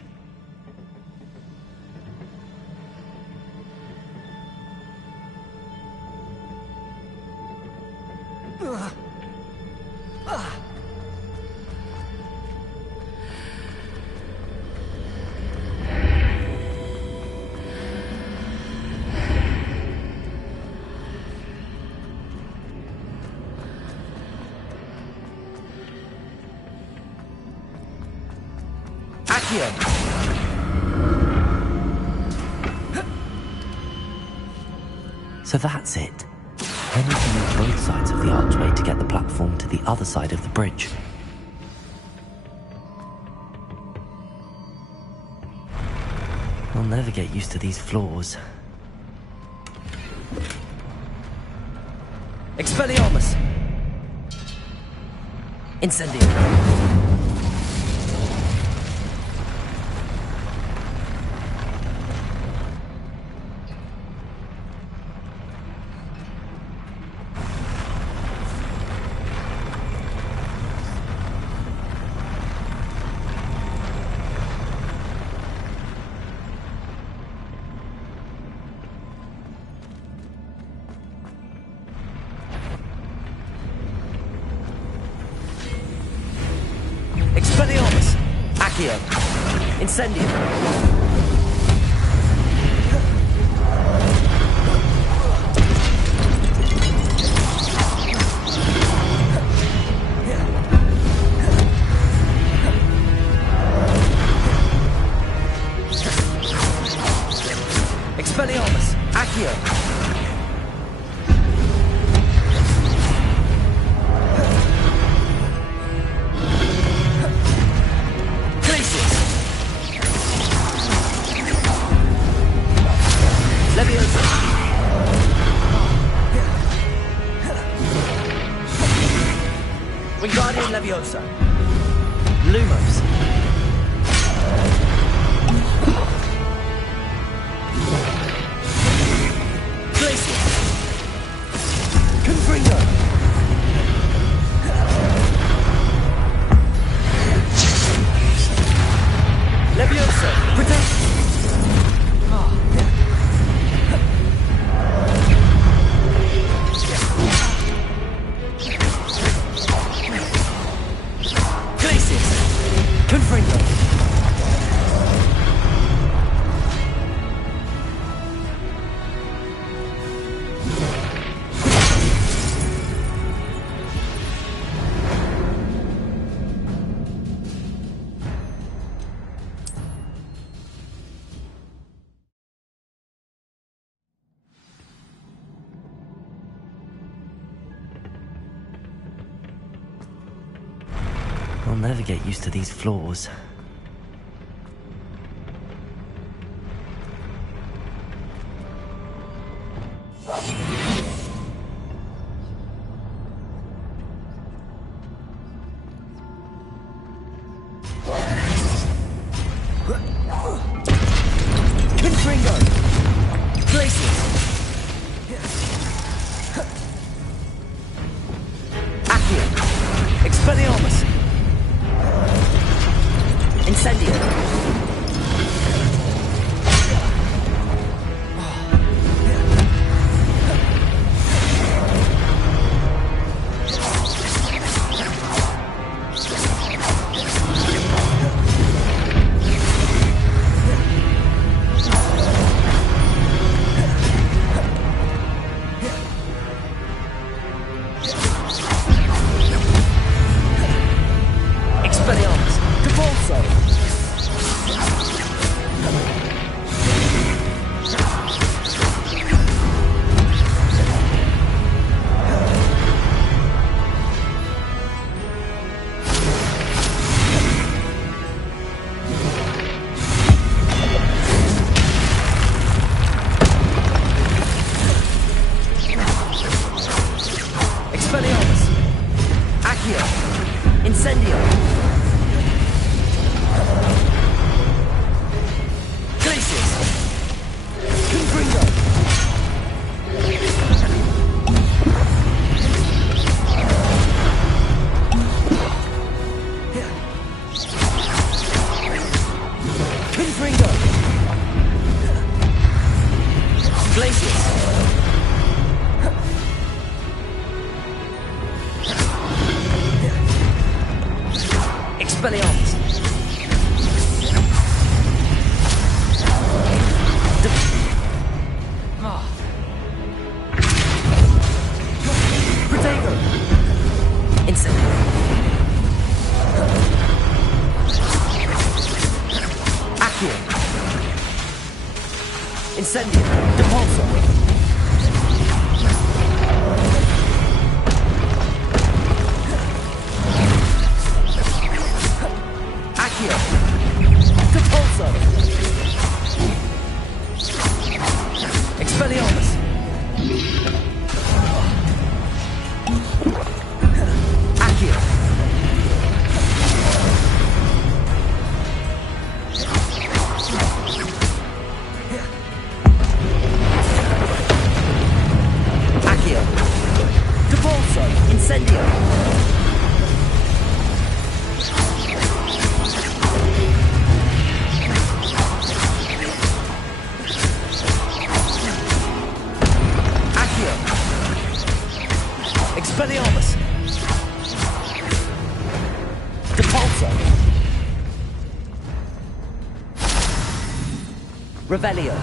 So that's it. I need to move both sides of the archway to get the platform to the other side of the bridge. I'll never get used to these floors. Expelliarmus! Incendio! Accio. Incendio. Expelliarmus. Accio. Wingardium Leviosa. Lumos. Glacier. Confringo. Leviosa. Protect. I'll never get used to these floors. Confringo! Glacier! Accio! Expelliarmus! Incendio! Expelliarmus! Depulso! Expelliarmus! Accio! Incendio! Glacius! Confringo! Confringo! Glacius! Expelliarmus! Protego! Incendio! Accio! Incendio! Depulso! Accio! Depulso! Expelliarmus! Accio! Accio! Depulso! Incendio! Expelliarmus! Depulso! Revelio.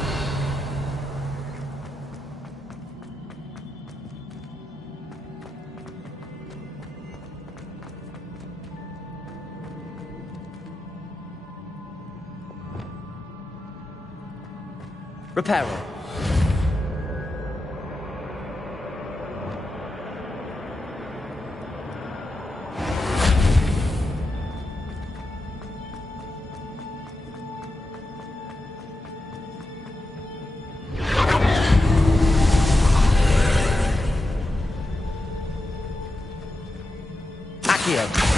Reparo. Accio.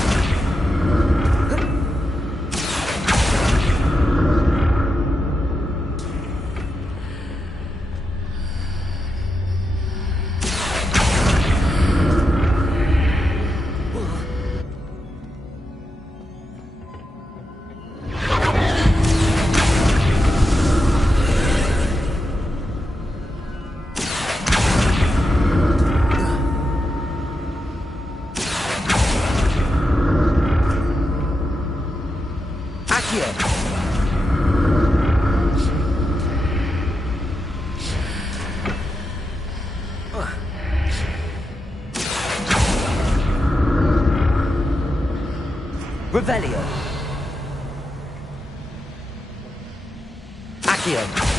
Revelio. Accio.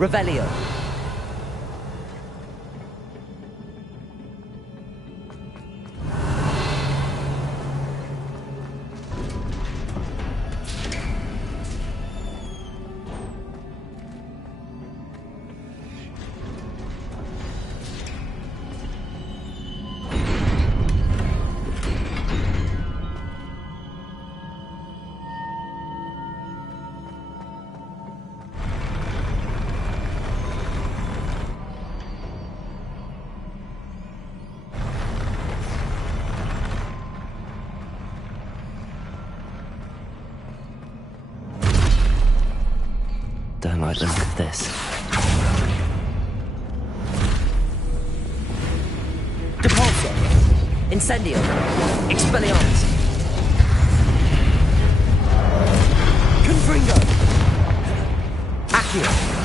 Revelio. Don't like the look of this. Depulso. Incendio. Expelliarmus. Confringo. Accio.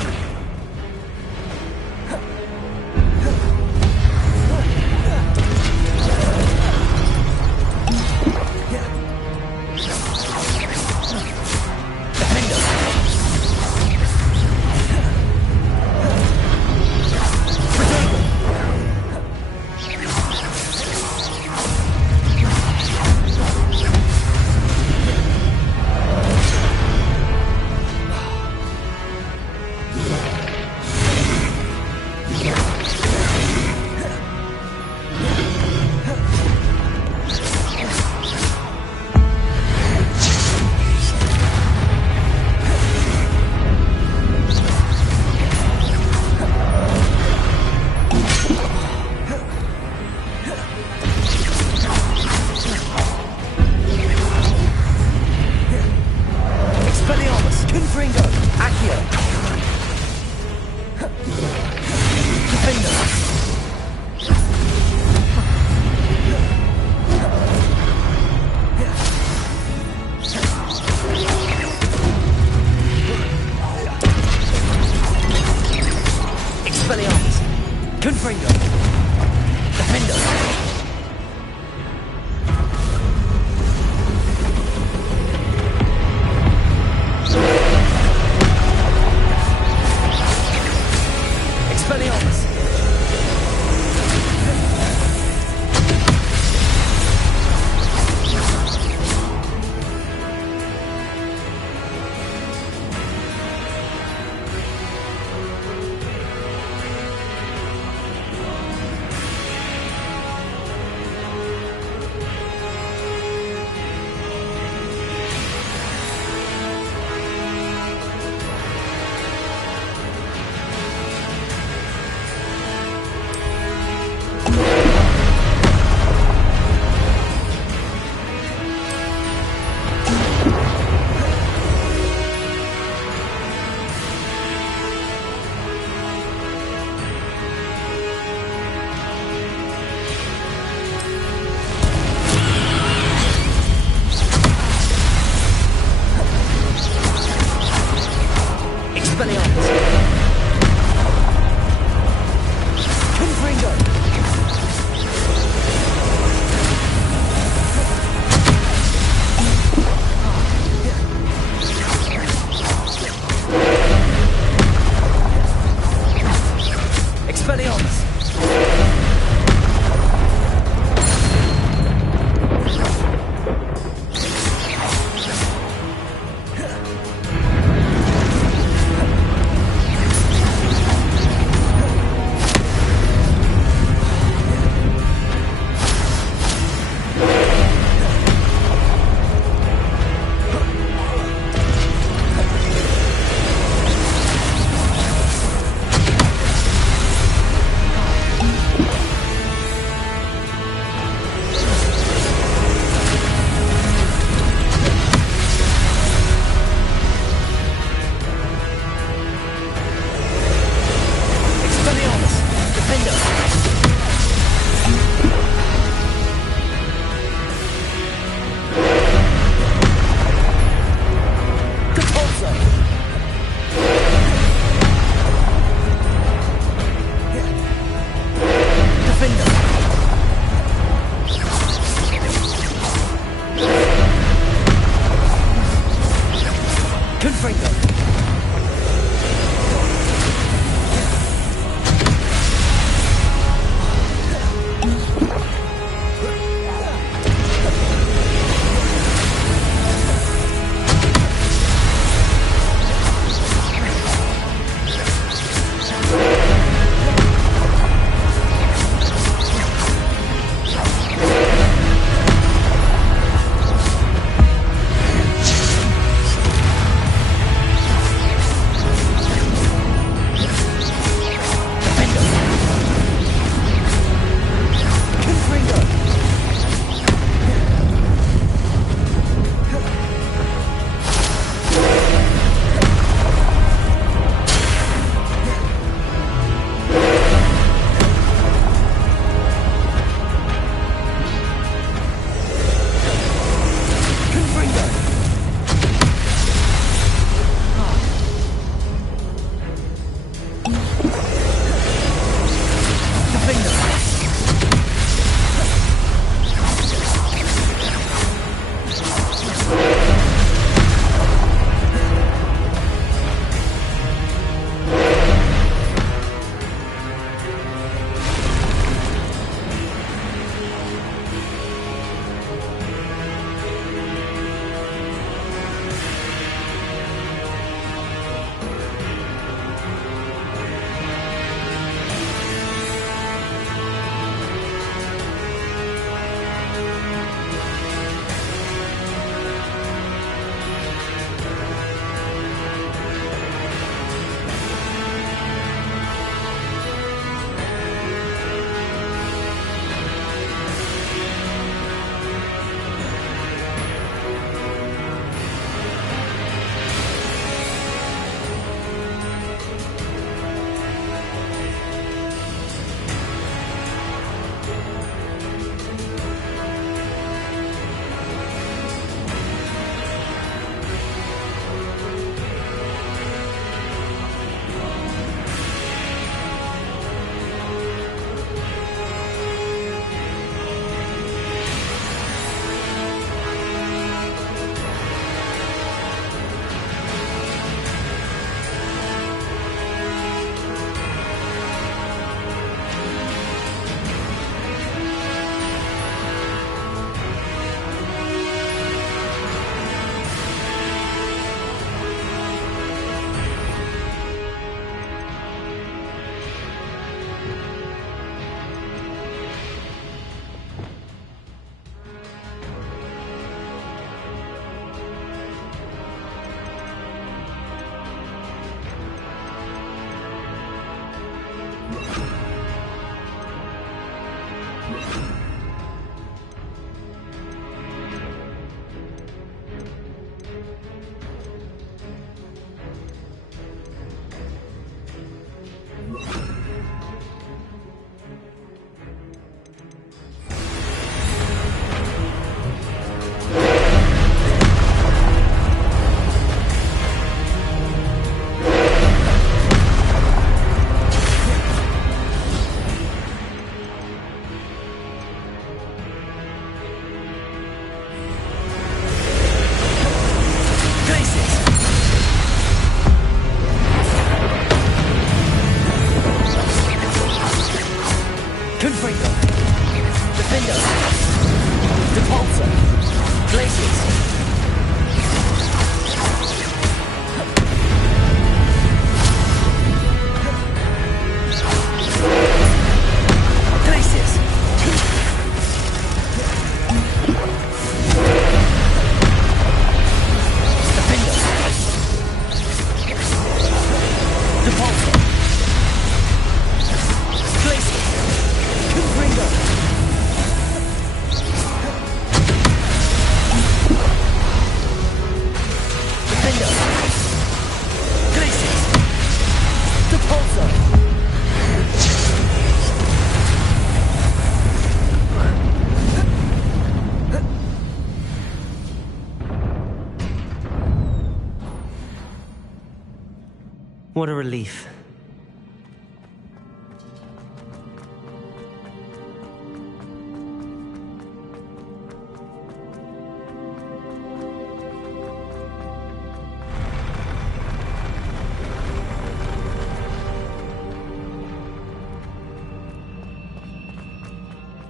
What a relief.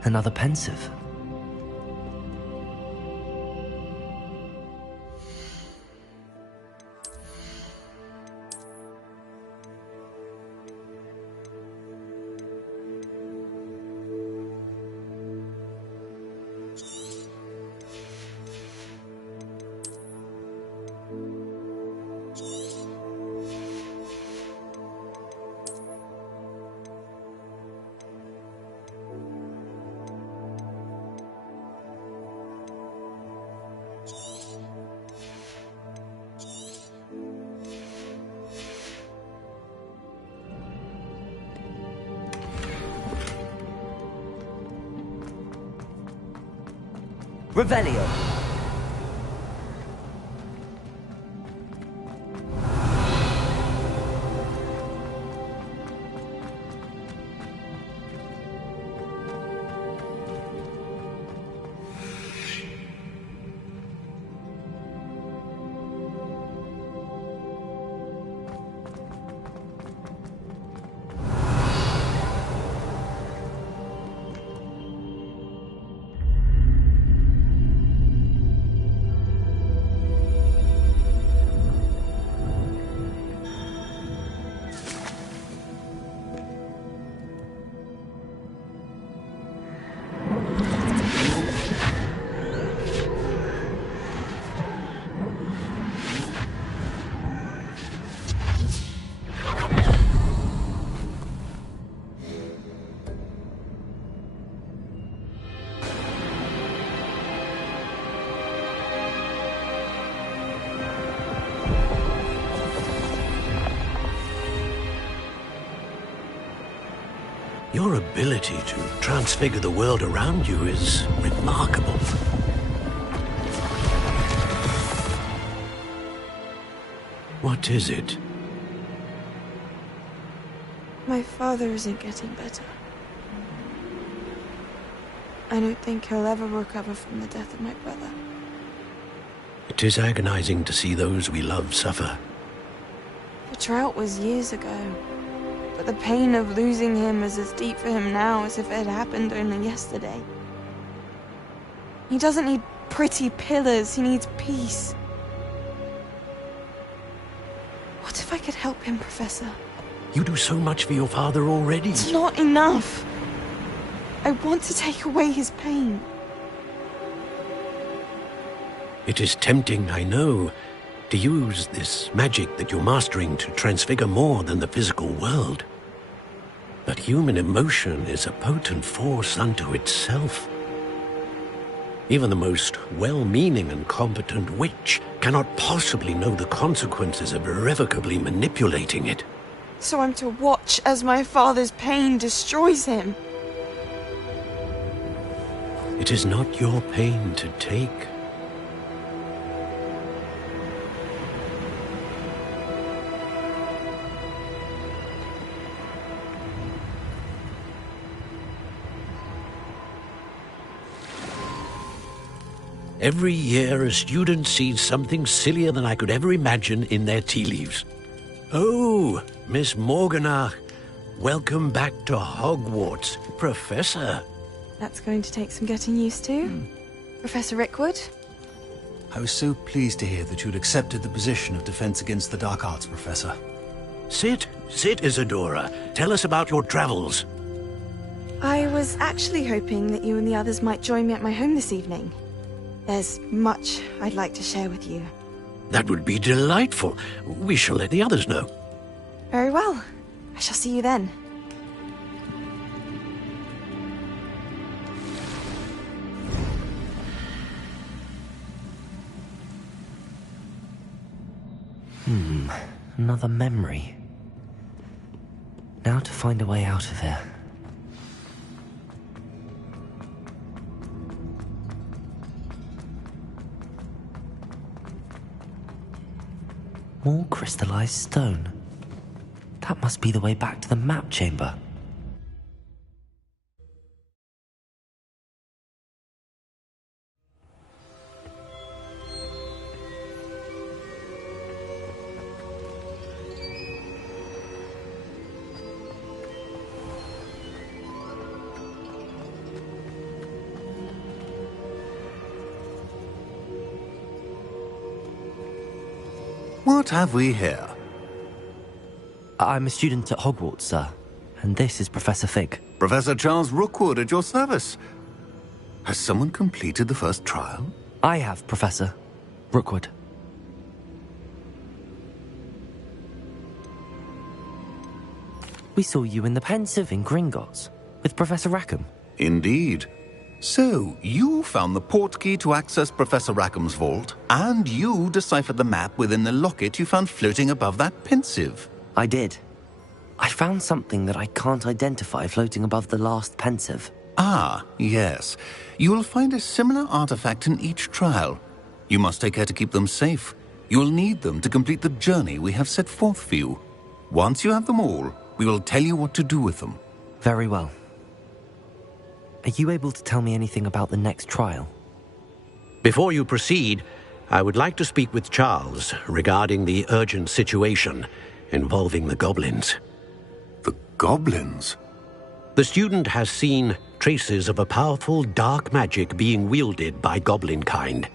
Another pensive. Revelio. Your ability to transfigure the world around you is remarkable. What is it? My father isn't getting better. I don't think he'll ever recover from the death of my brother. It is agonizing to see those we love suffer. The drought was years ago, but the pain of losing him is as deep for him now as if it had happened only yesterday. He doesn't need pretty pillars, he needs peace. What if I could help him, Professor? You do so much for your father already. It's not enough. I want to take away his pain. It is tempting, I know, to use this magic that you're mastering to transfigure more than the physical world. But human emotion is a potent force unto itself. Even the most well-meaning and competent witch cannot possibly know the consequences of irrevocably manipulating it. So I'm to watch as my father's pain destroys him? It is not your pain to take. Every year, a student sees something sillier than I could ever imagine in their tea leaves. Oh, Miss Morganach, welcome back to Hogwarts, Professor. That's going to take some getting used to. Professor Rickwood? I was so pleased to hear that you'd accepted the position of Defense Against the Dark Arts, Professor. Sit, Isadora. Tell us about your travels. I was actually hoping that you and the others might join me at my home this evening. There's much I'd like to share with you. That would be delightful. We shall let the others know. Very well. I shall see you then. Another memory. Now to find a way out of here. More crystallized stone. That must be the way back to the map chamber. What have we here? I'm a student at Hogwarts, sir, and this is Professor Fig. Professor Charles Rookwood at your service. Has someone completed the first trial? I have, Professor Rookwood. We saw you in the Pensive in Gringotts with Professor Rackham. Indeed. So, you found the portkey to access Professor Rackham's vault, and you deciphered the map within the locket you found floating above that Pensive. I did. I found something that I can't identify floating above the last Pensive. Ah, yes. You will find a similar artifact in each trial. You must take care to keep them safe. You will need them to complete the journey we have set forth for you. Once you have them all, we will tell you what to do with them. Very well. Are you able to tell me anything about the next trial? Before you proceed, I would like to speak with Charles regarding the urgent situation involving the goblins. The goblins? The student has seen traces of a powerful dark magic being wielded by goblin kind.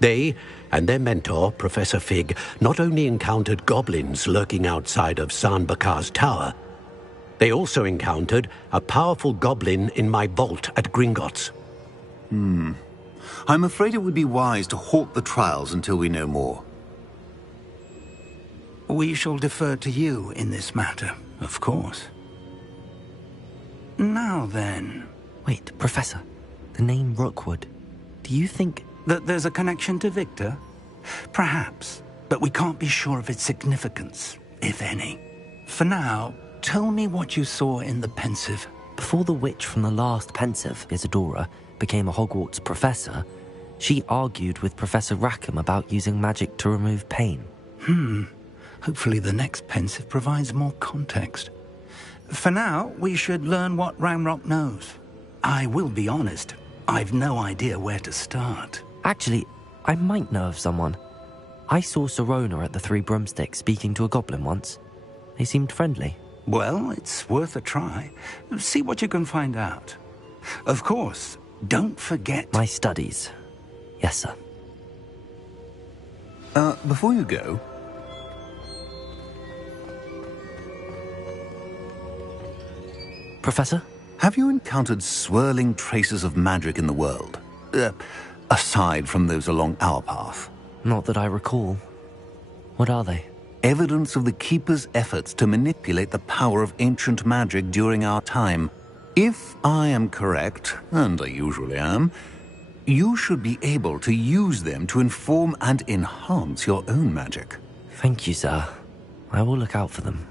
They and their mentor, Professor Fig, not only encountered goblins lurking outside of Sanbakar's tower, they also encountered a powerful goblin in my vault at Gringotts. I'm afraid it would be wise to halt the trials until we know more. We shall defer to you in this matter, of course. Now then... Wait, Professor. The name Rookwood. Do you think... that there's a connection to Victor? Perhaps, but we can't be sure of its significance, if any. For now, tell me what you saw in the Pensive. Before the witch from the last Pensive, Isadora, became a Hogwarts professor, she argued with Professor Rackham about using magic to remove pain. Hopefully the next Pensive provides more context. For now, we should learn what Ranrock knows. I will be honest, I've no idea where to start. Actually, I might know of someone. I saw Sirona at the Three Broomsticks speaking to a goblin once. They seemed friendly. Well, it's worth a try. See what you can find out. Of course, don't forget... my studies. Yes, sir. Before you go... Professor? Have you encountered swirling traces of magic in the world? Aside from those along our path? Not that I recall. What are they? evidence of the Keeper's efforts to manipulate the power of ancient magic during our time. If I am correct, and I usually am, you should be able to use them to inform and enhance your own magic. Thank you, sir. I will look out for them.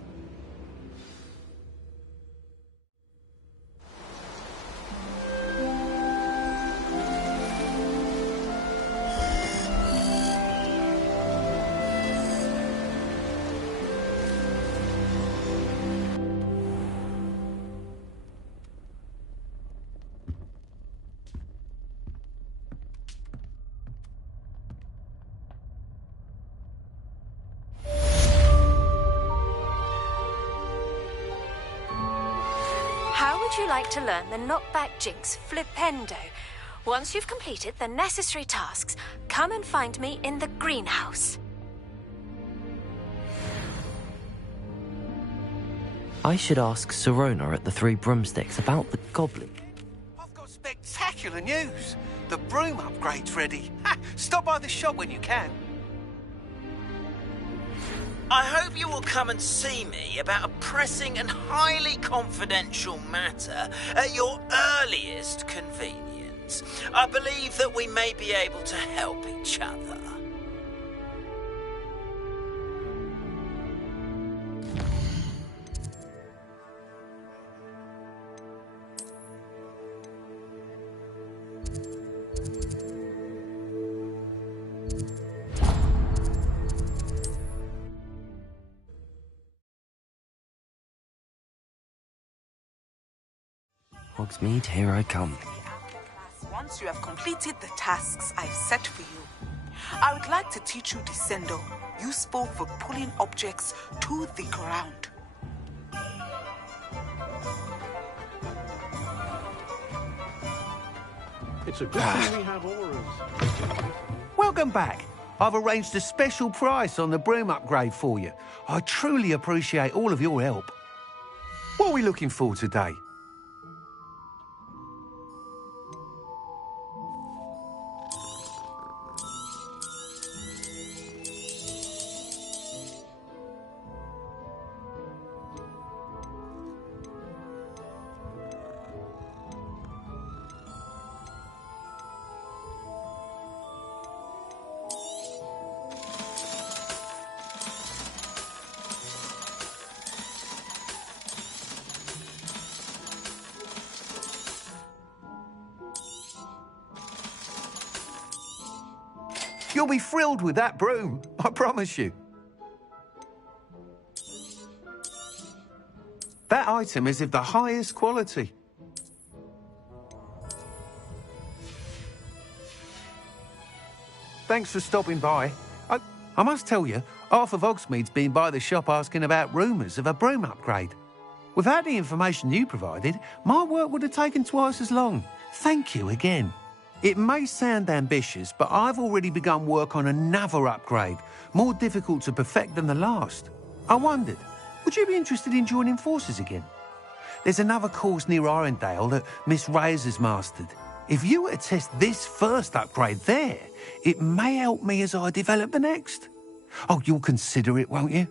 How would you like to learn the knockback jinx flipendo? Once you've completed the necessary tasks, come and find me in the greenhouse. I should ask Sirona at the Three Broomsticks about the goblin. I've got spectacular news. The broom upgrade's ready. Ha! Stop by the shop when you can. I hope you will come and see me about a pressing and highly confidential matter at your earliest convenience. I believe that we may be able to help each other. Hogsmeade, here I come. Once you have completed the tasks I've set for you, I would like to teach you Descendo, useful for pulling objects to the ground. It's a good thing we have auras. Welcome back. I've arranged a special price on the broom upgrade for you. I truly appreciate all of your help. What are we looking for today? You'll be thrilled with that broom, I promise you. That item is of the highest quality. Thanks for stopping by. I must tell you, half of Hogsmeade's been by the shop asking about rumours of a broom upgrade. Without the information you provided, my work would have taken twice as long. Thank you again. It may sound ambitious, but I've already begun work on another upgrade, more difficult to perfect than the last. I wondered, would you be interested in joining forces again? There's another course near Arendelle that Miss Reyes has mastered. If you were to test this first upgrade there, it may help me as I develop the next. Oh, you'll consider it, won't you?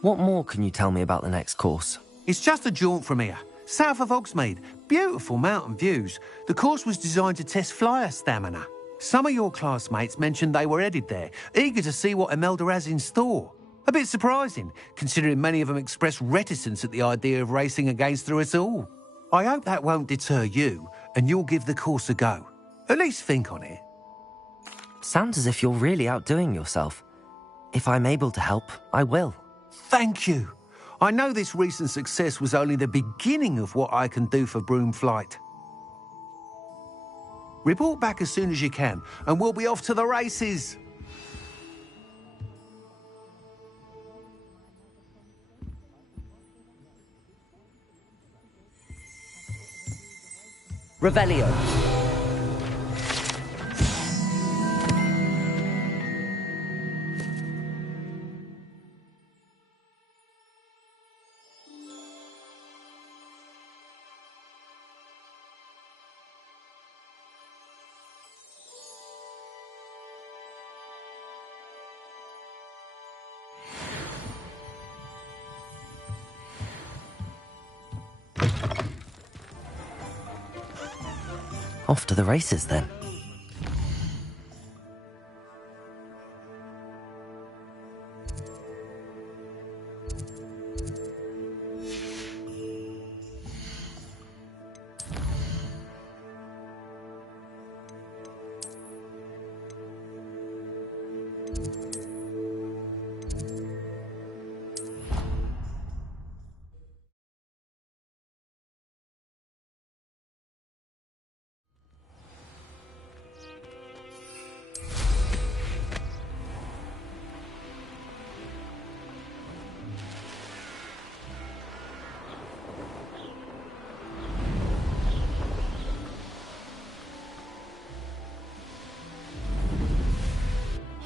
What more can you tell me about the next course? It's just a jaunt from here. South of Hogsmeade, beautiful mountain views. The course was designed to test flyer stamina. Some of your classmates mentioned they were headed there, eager to see what Imelda has in store. A bit surprising, considering many of them expressed reticence at the idea of racing against us all. I hope that won't deter you, and you'll give the course a go. At least think on it. Sounds as if you're really outdoing yourself. If I'm able to help, I will. Thank you. I know this recent success was only the beginning of what I can do for broom flight. Report back as soon as you can, and we'll be off to the races. Revelio. Off to the races then.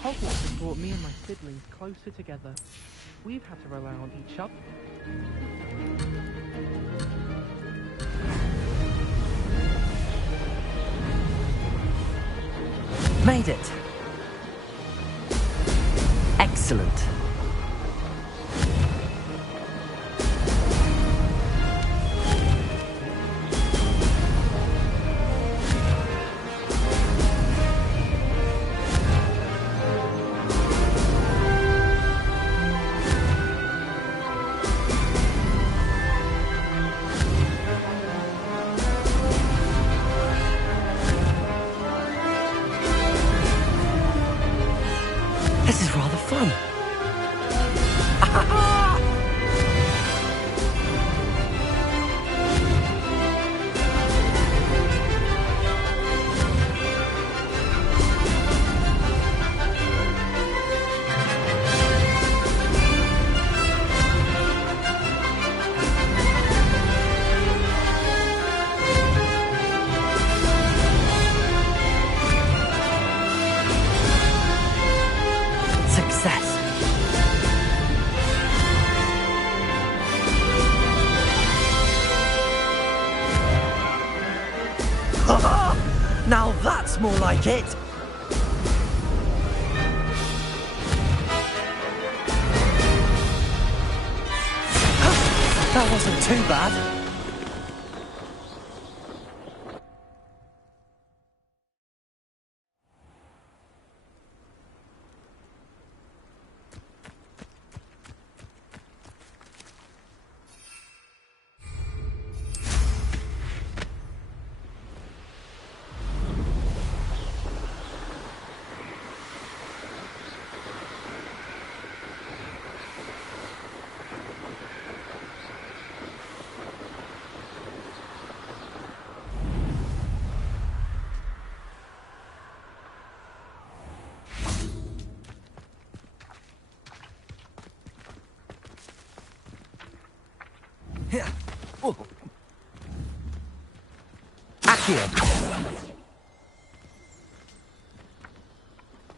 Hogwarts has brought me and my siblings closer together. We've had to rely on each other. Made it! Excellent. This is rather fun. Success. Now that's more like it. That wasn't too bad. Accio.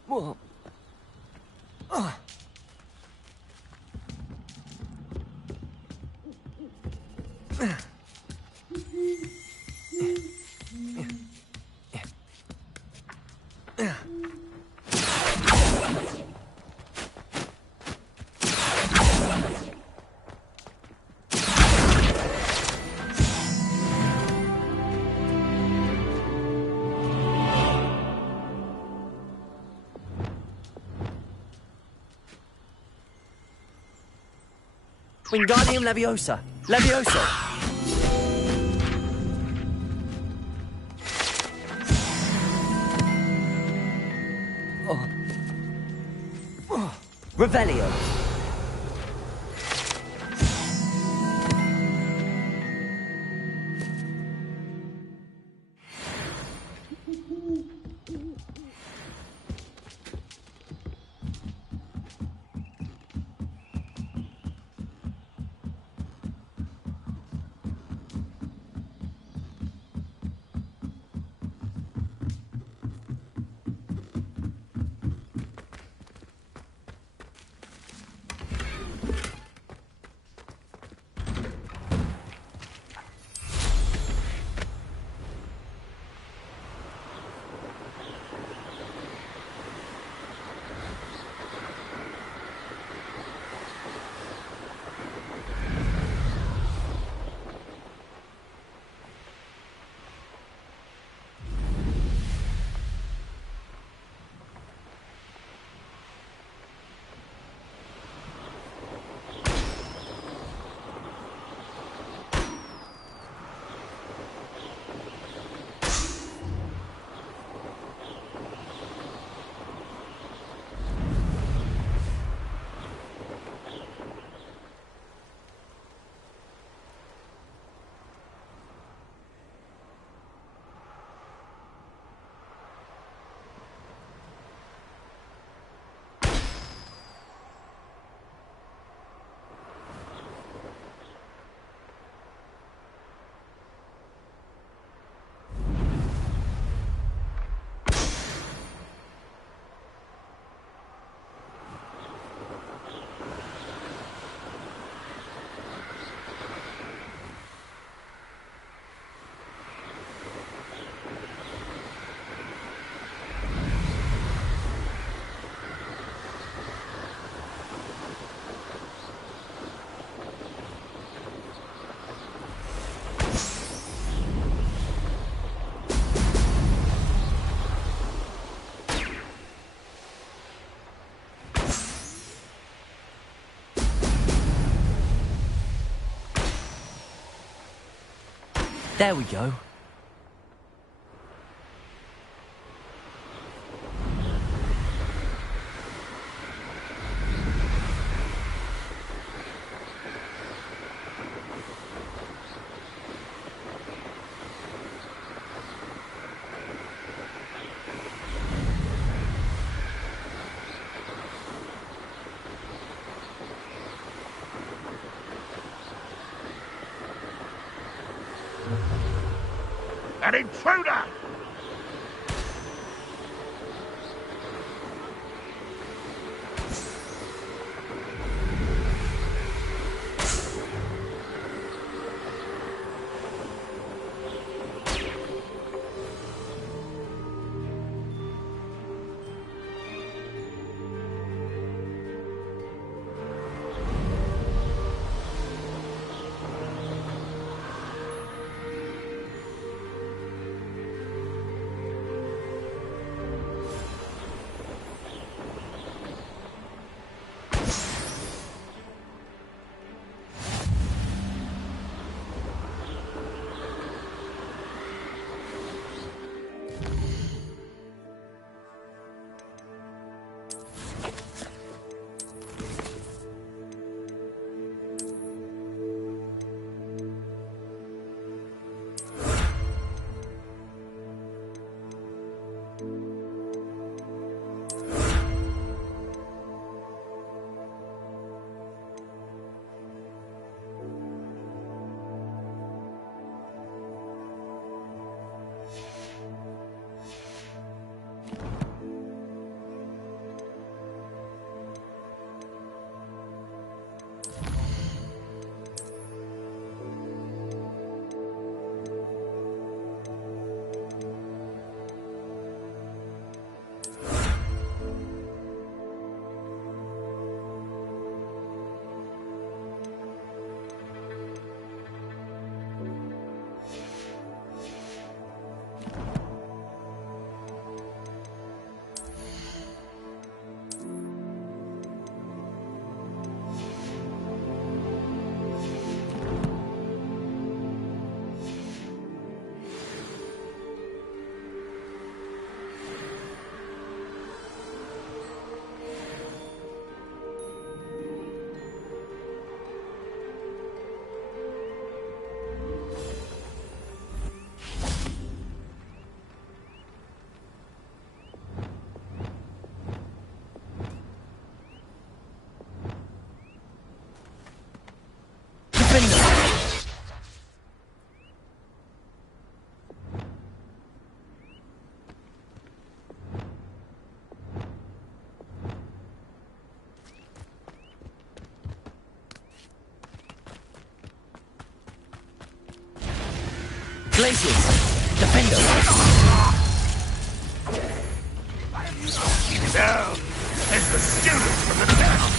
Whoa. Wingardium Leviosa! Leviosa! Revelio! There we go. An intruder! Glaciers! Defender! Down! There's the students from the town!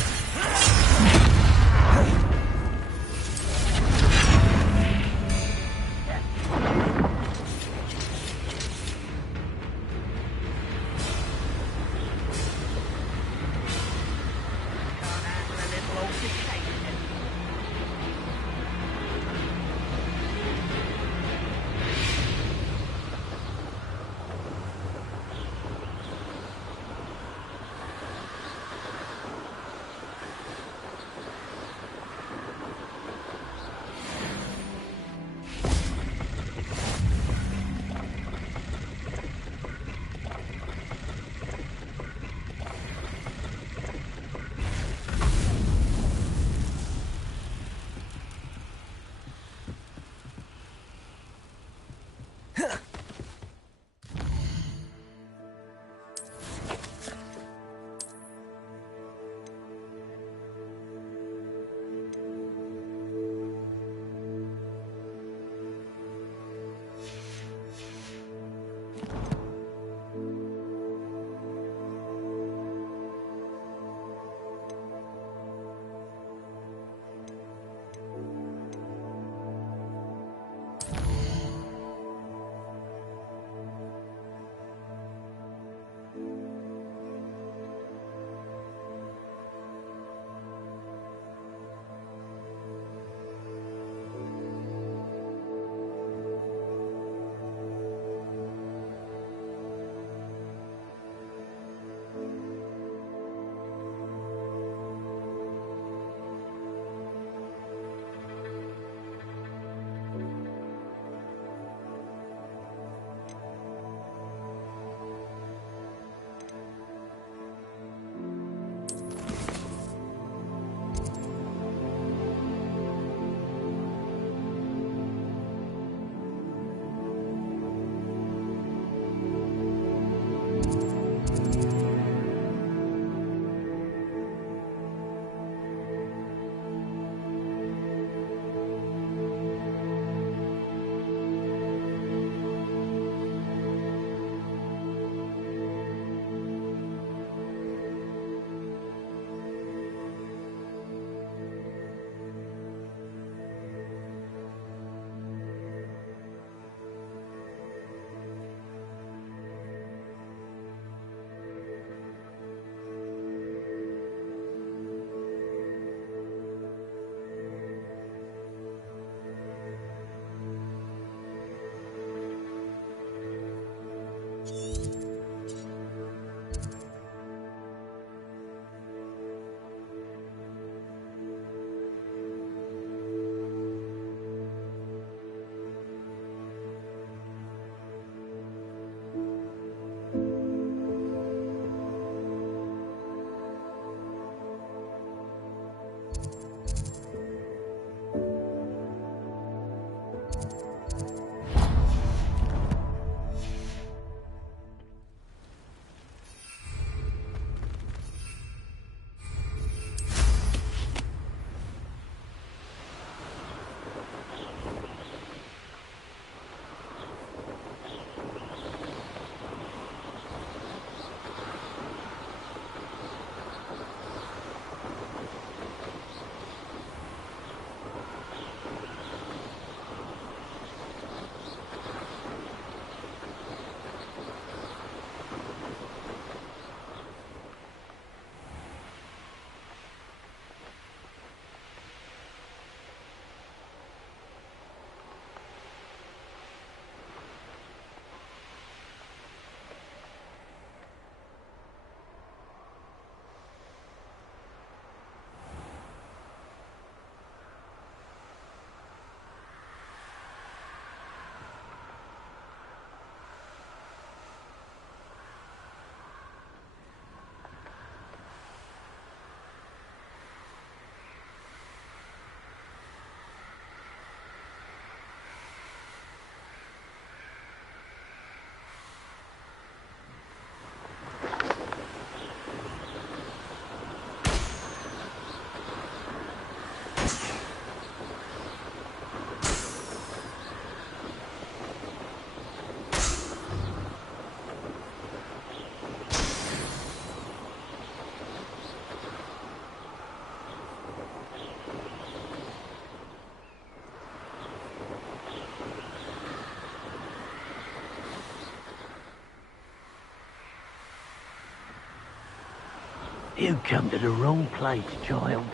You come to the wrong place, child.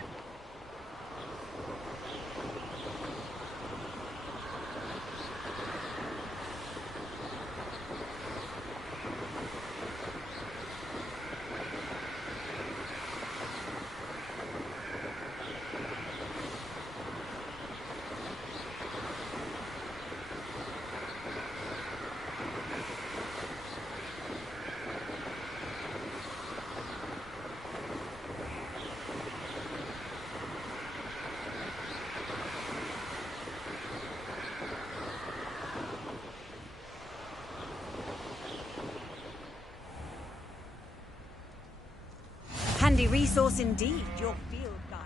Handy resource indeed, your field guide.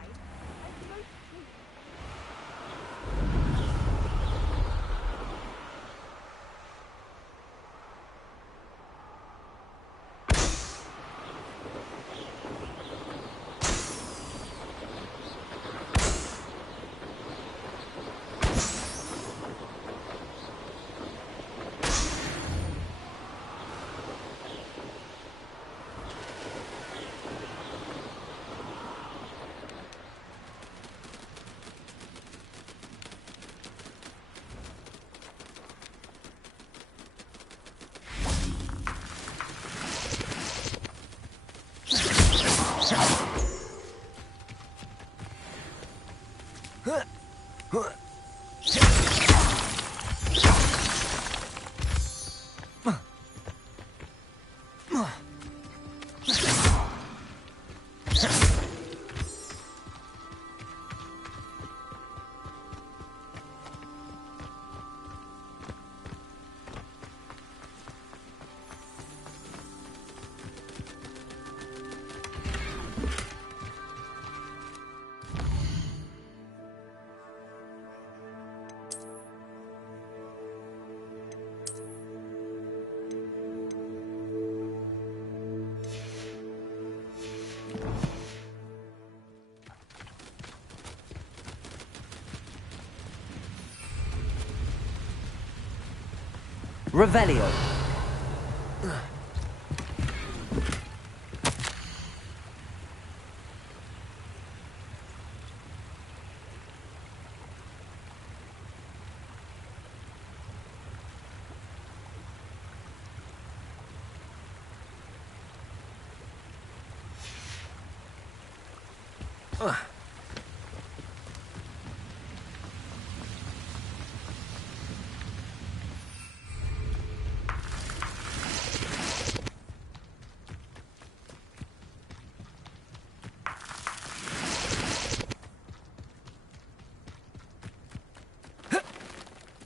Revelio.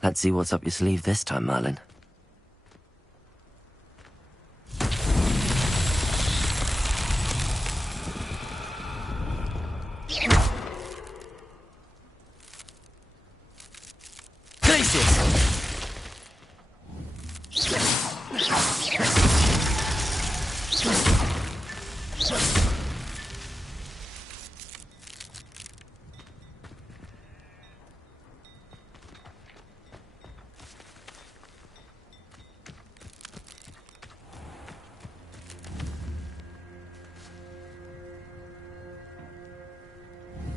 Let's see what's up your sleeve this time, Merlin.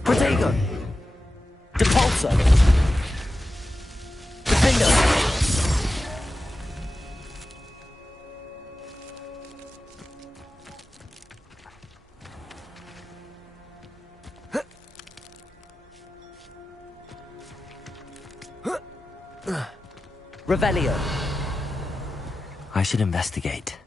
Protego! Depulsor! Defender! Revelio! I should investigate.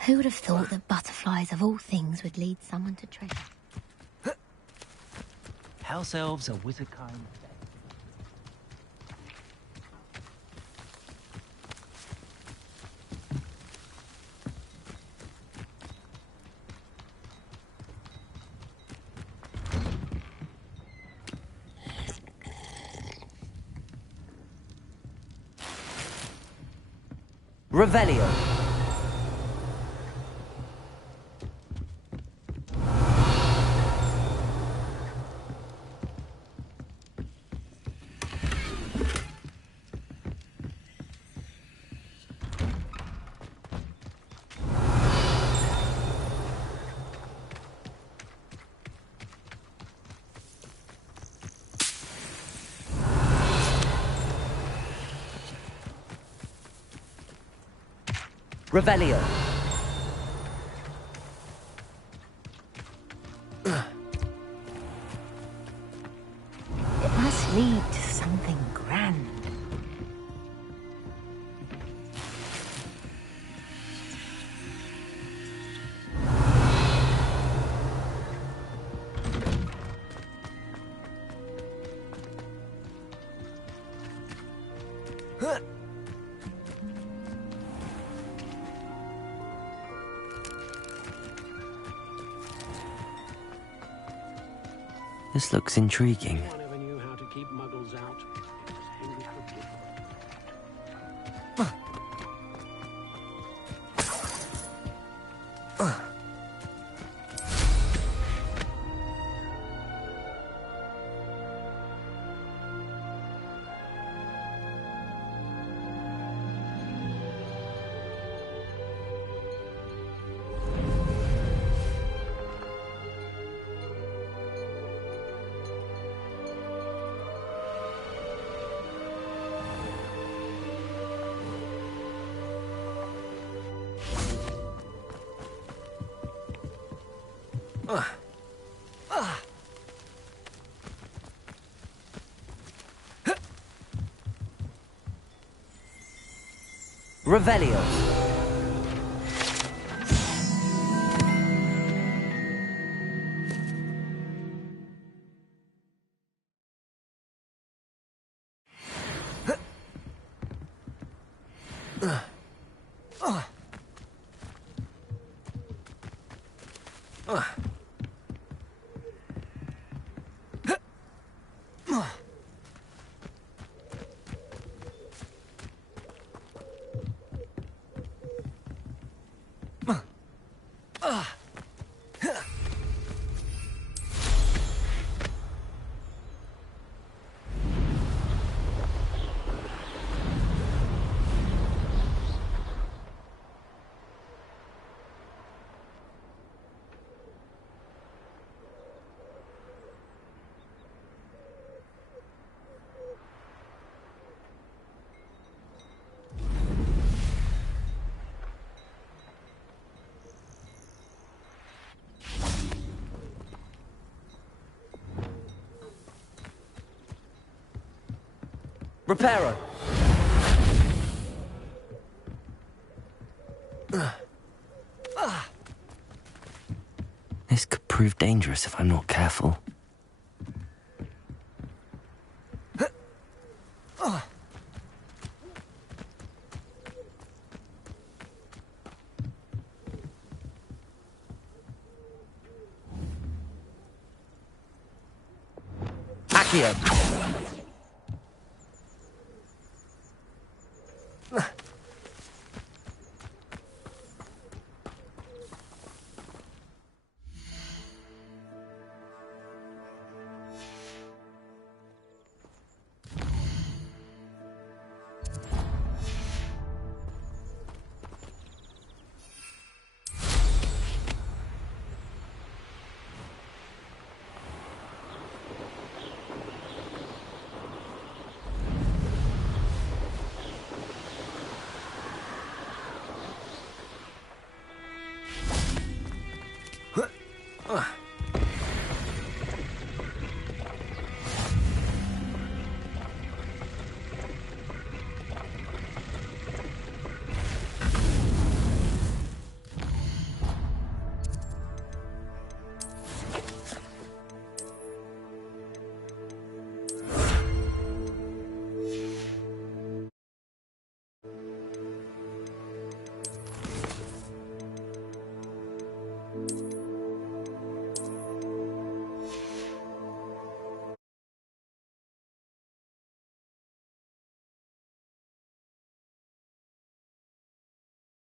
Who would have thought that butterflies of all things would lead someone to treasure? House elves are wizard kind. Revelio. Revelio. It must lead to something grand. This looks intriguing. No one ever knew how to keep muggles out. It was Henry Crichton. Revelio. Reparo. This could prove dangerous if I'm not careful. Accio.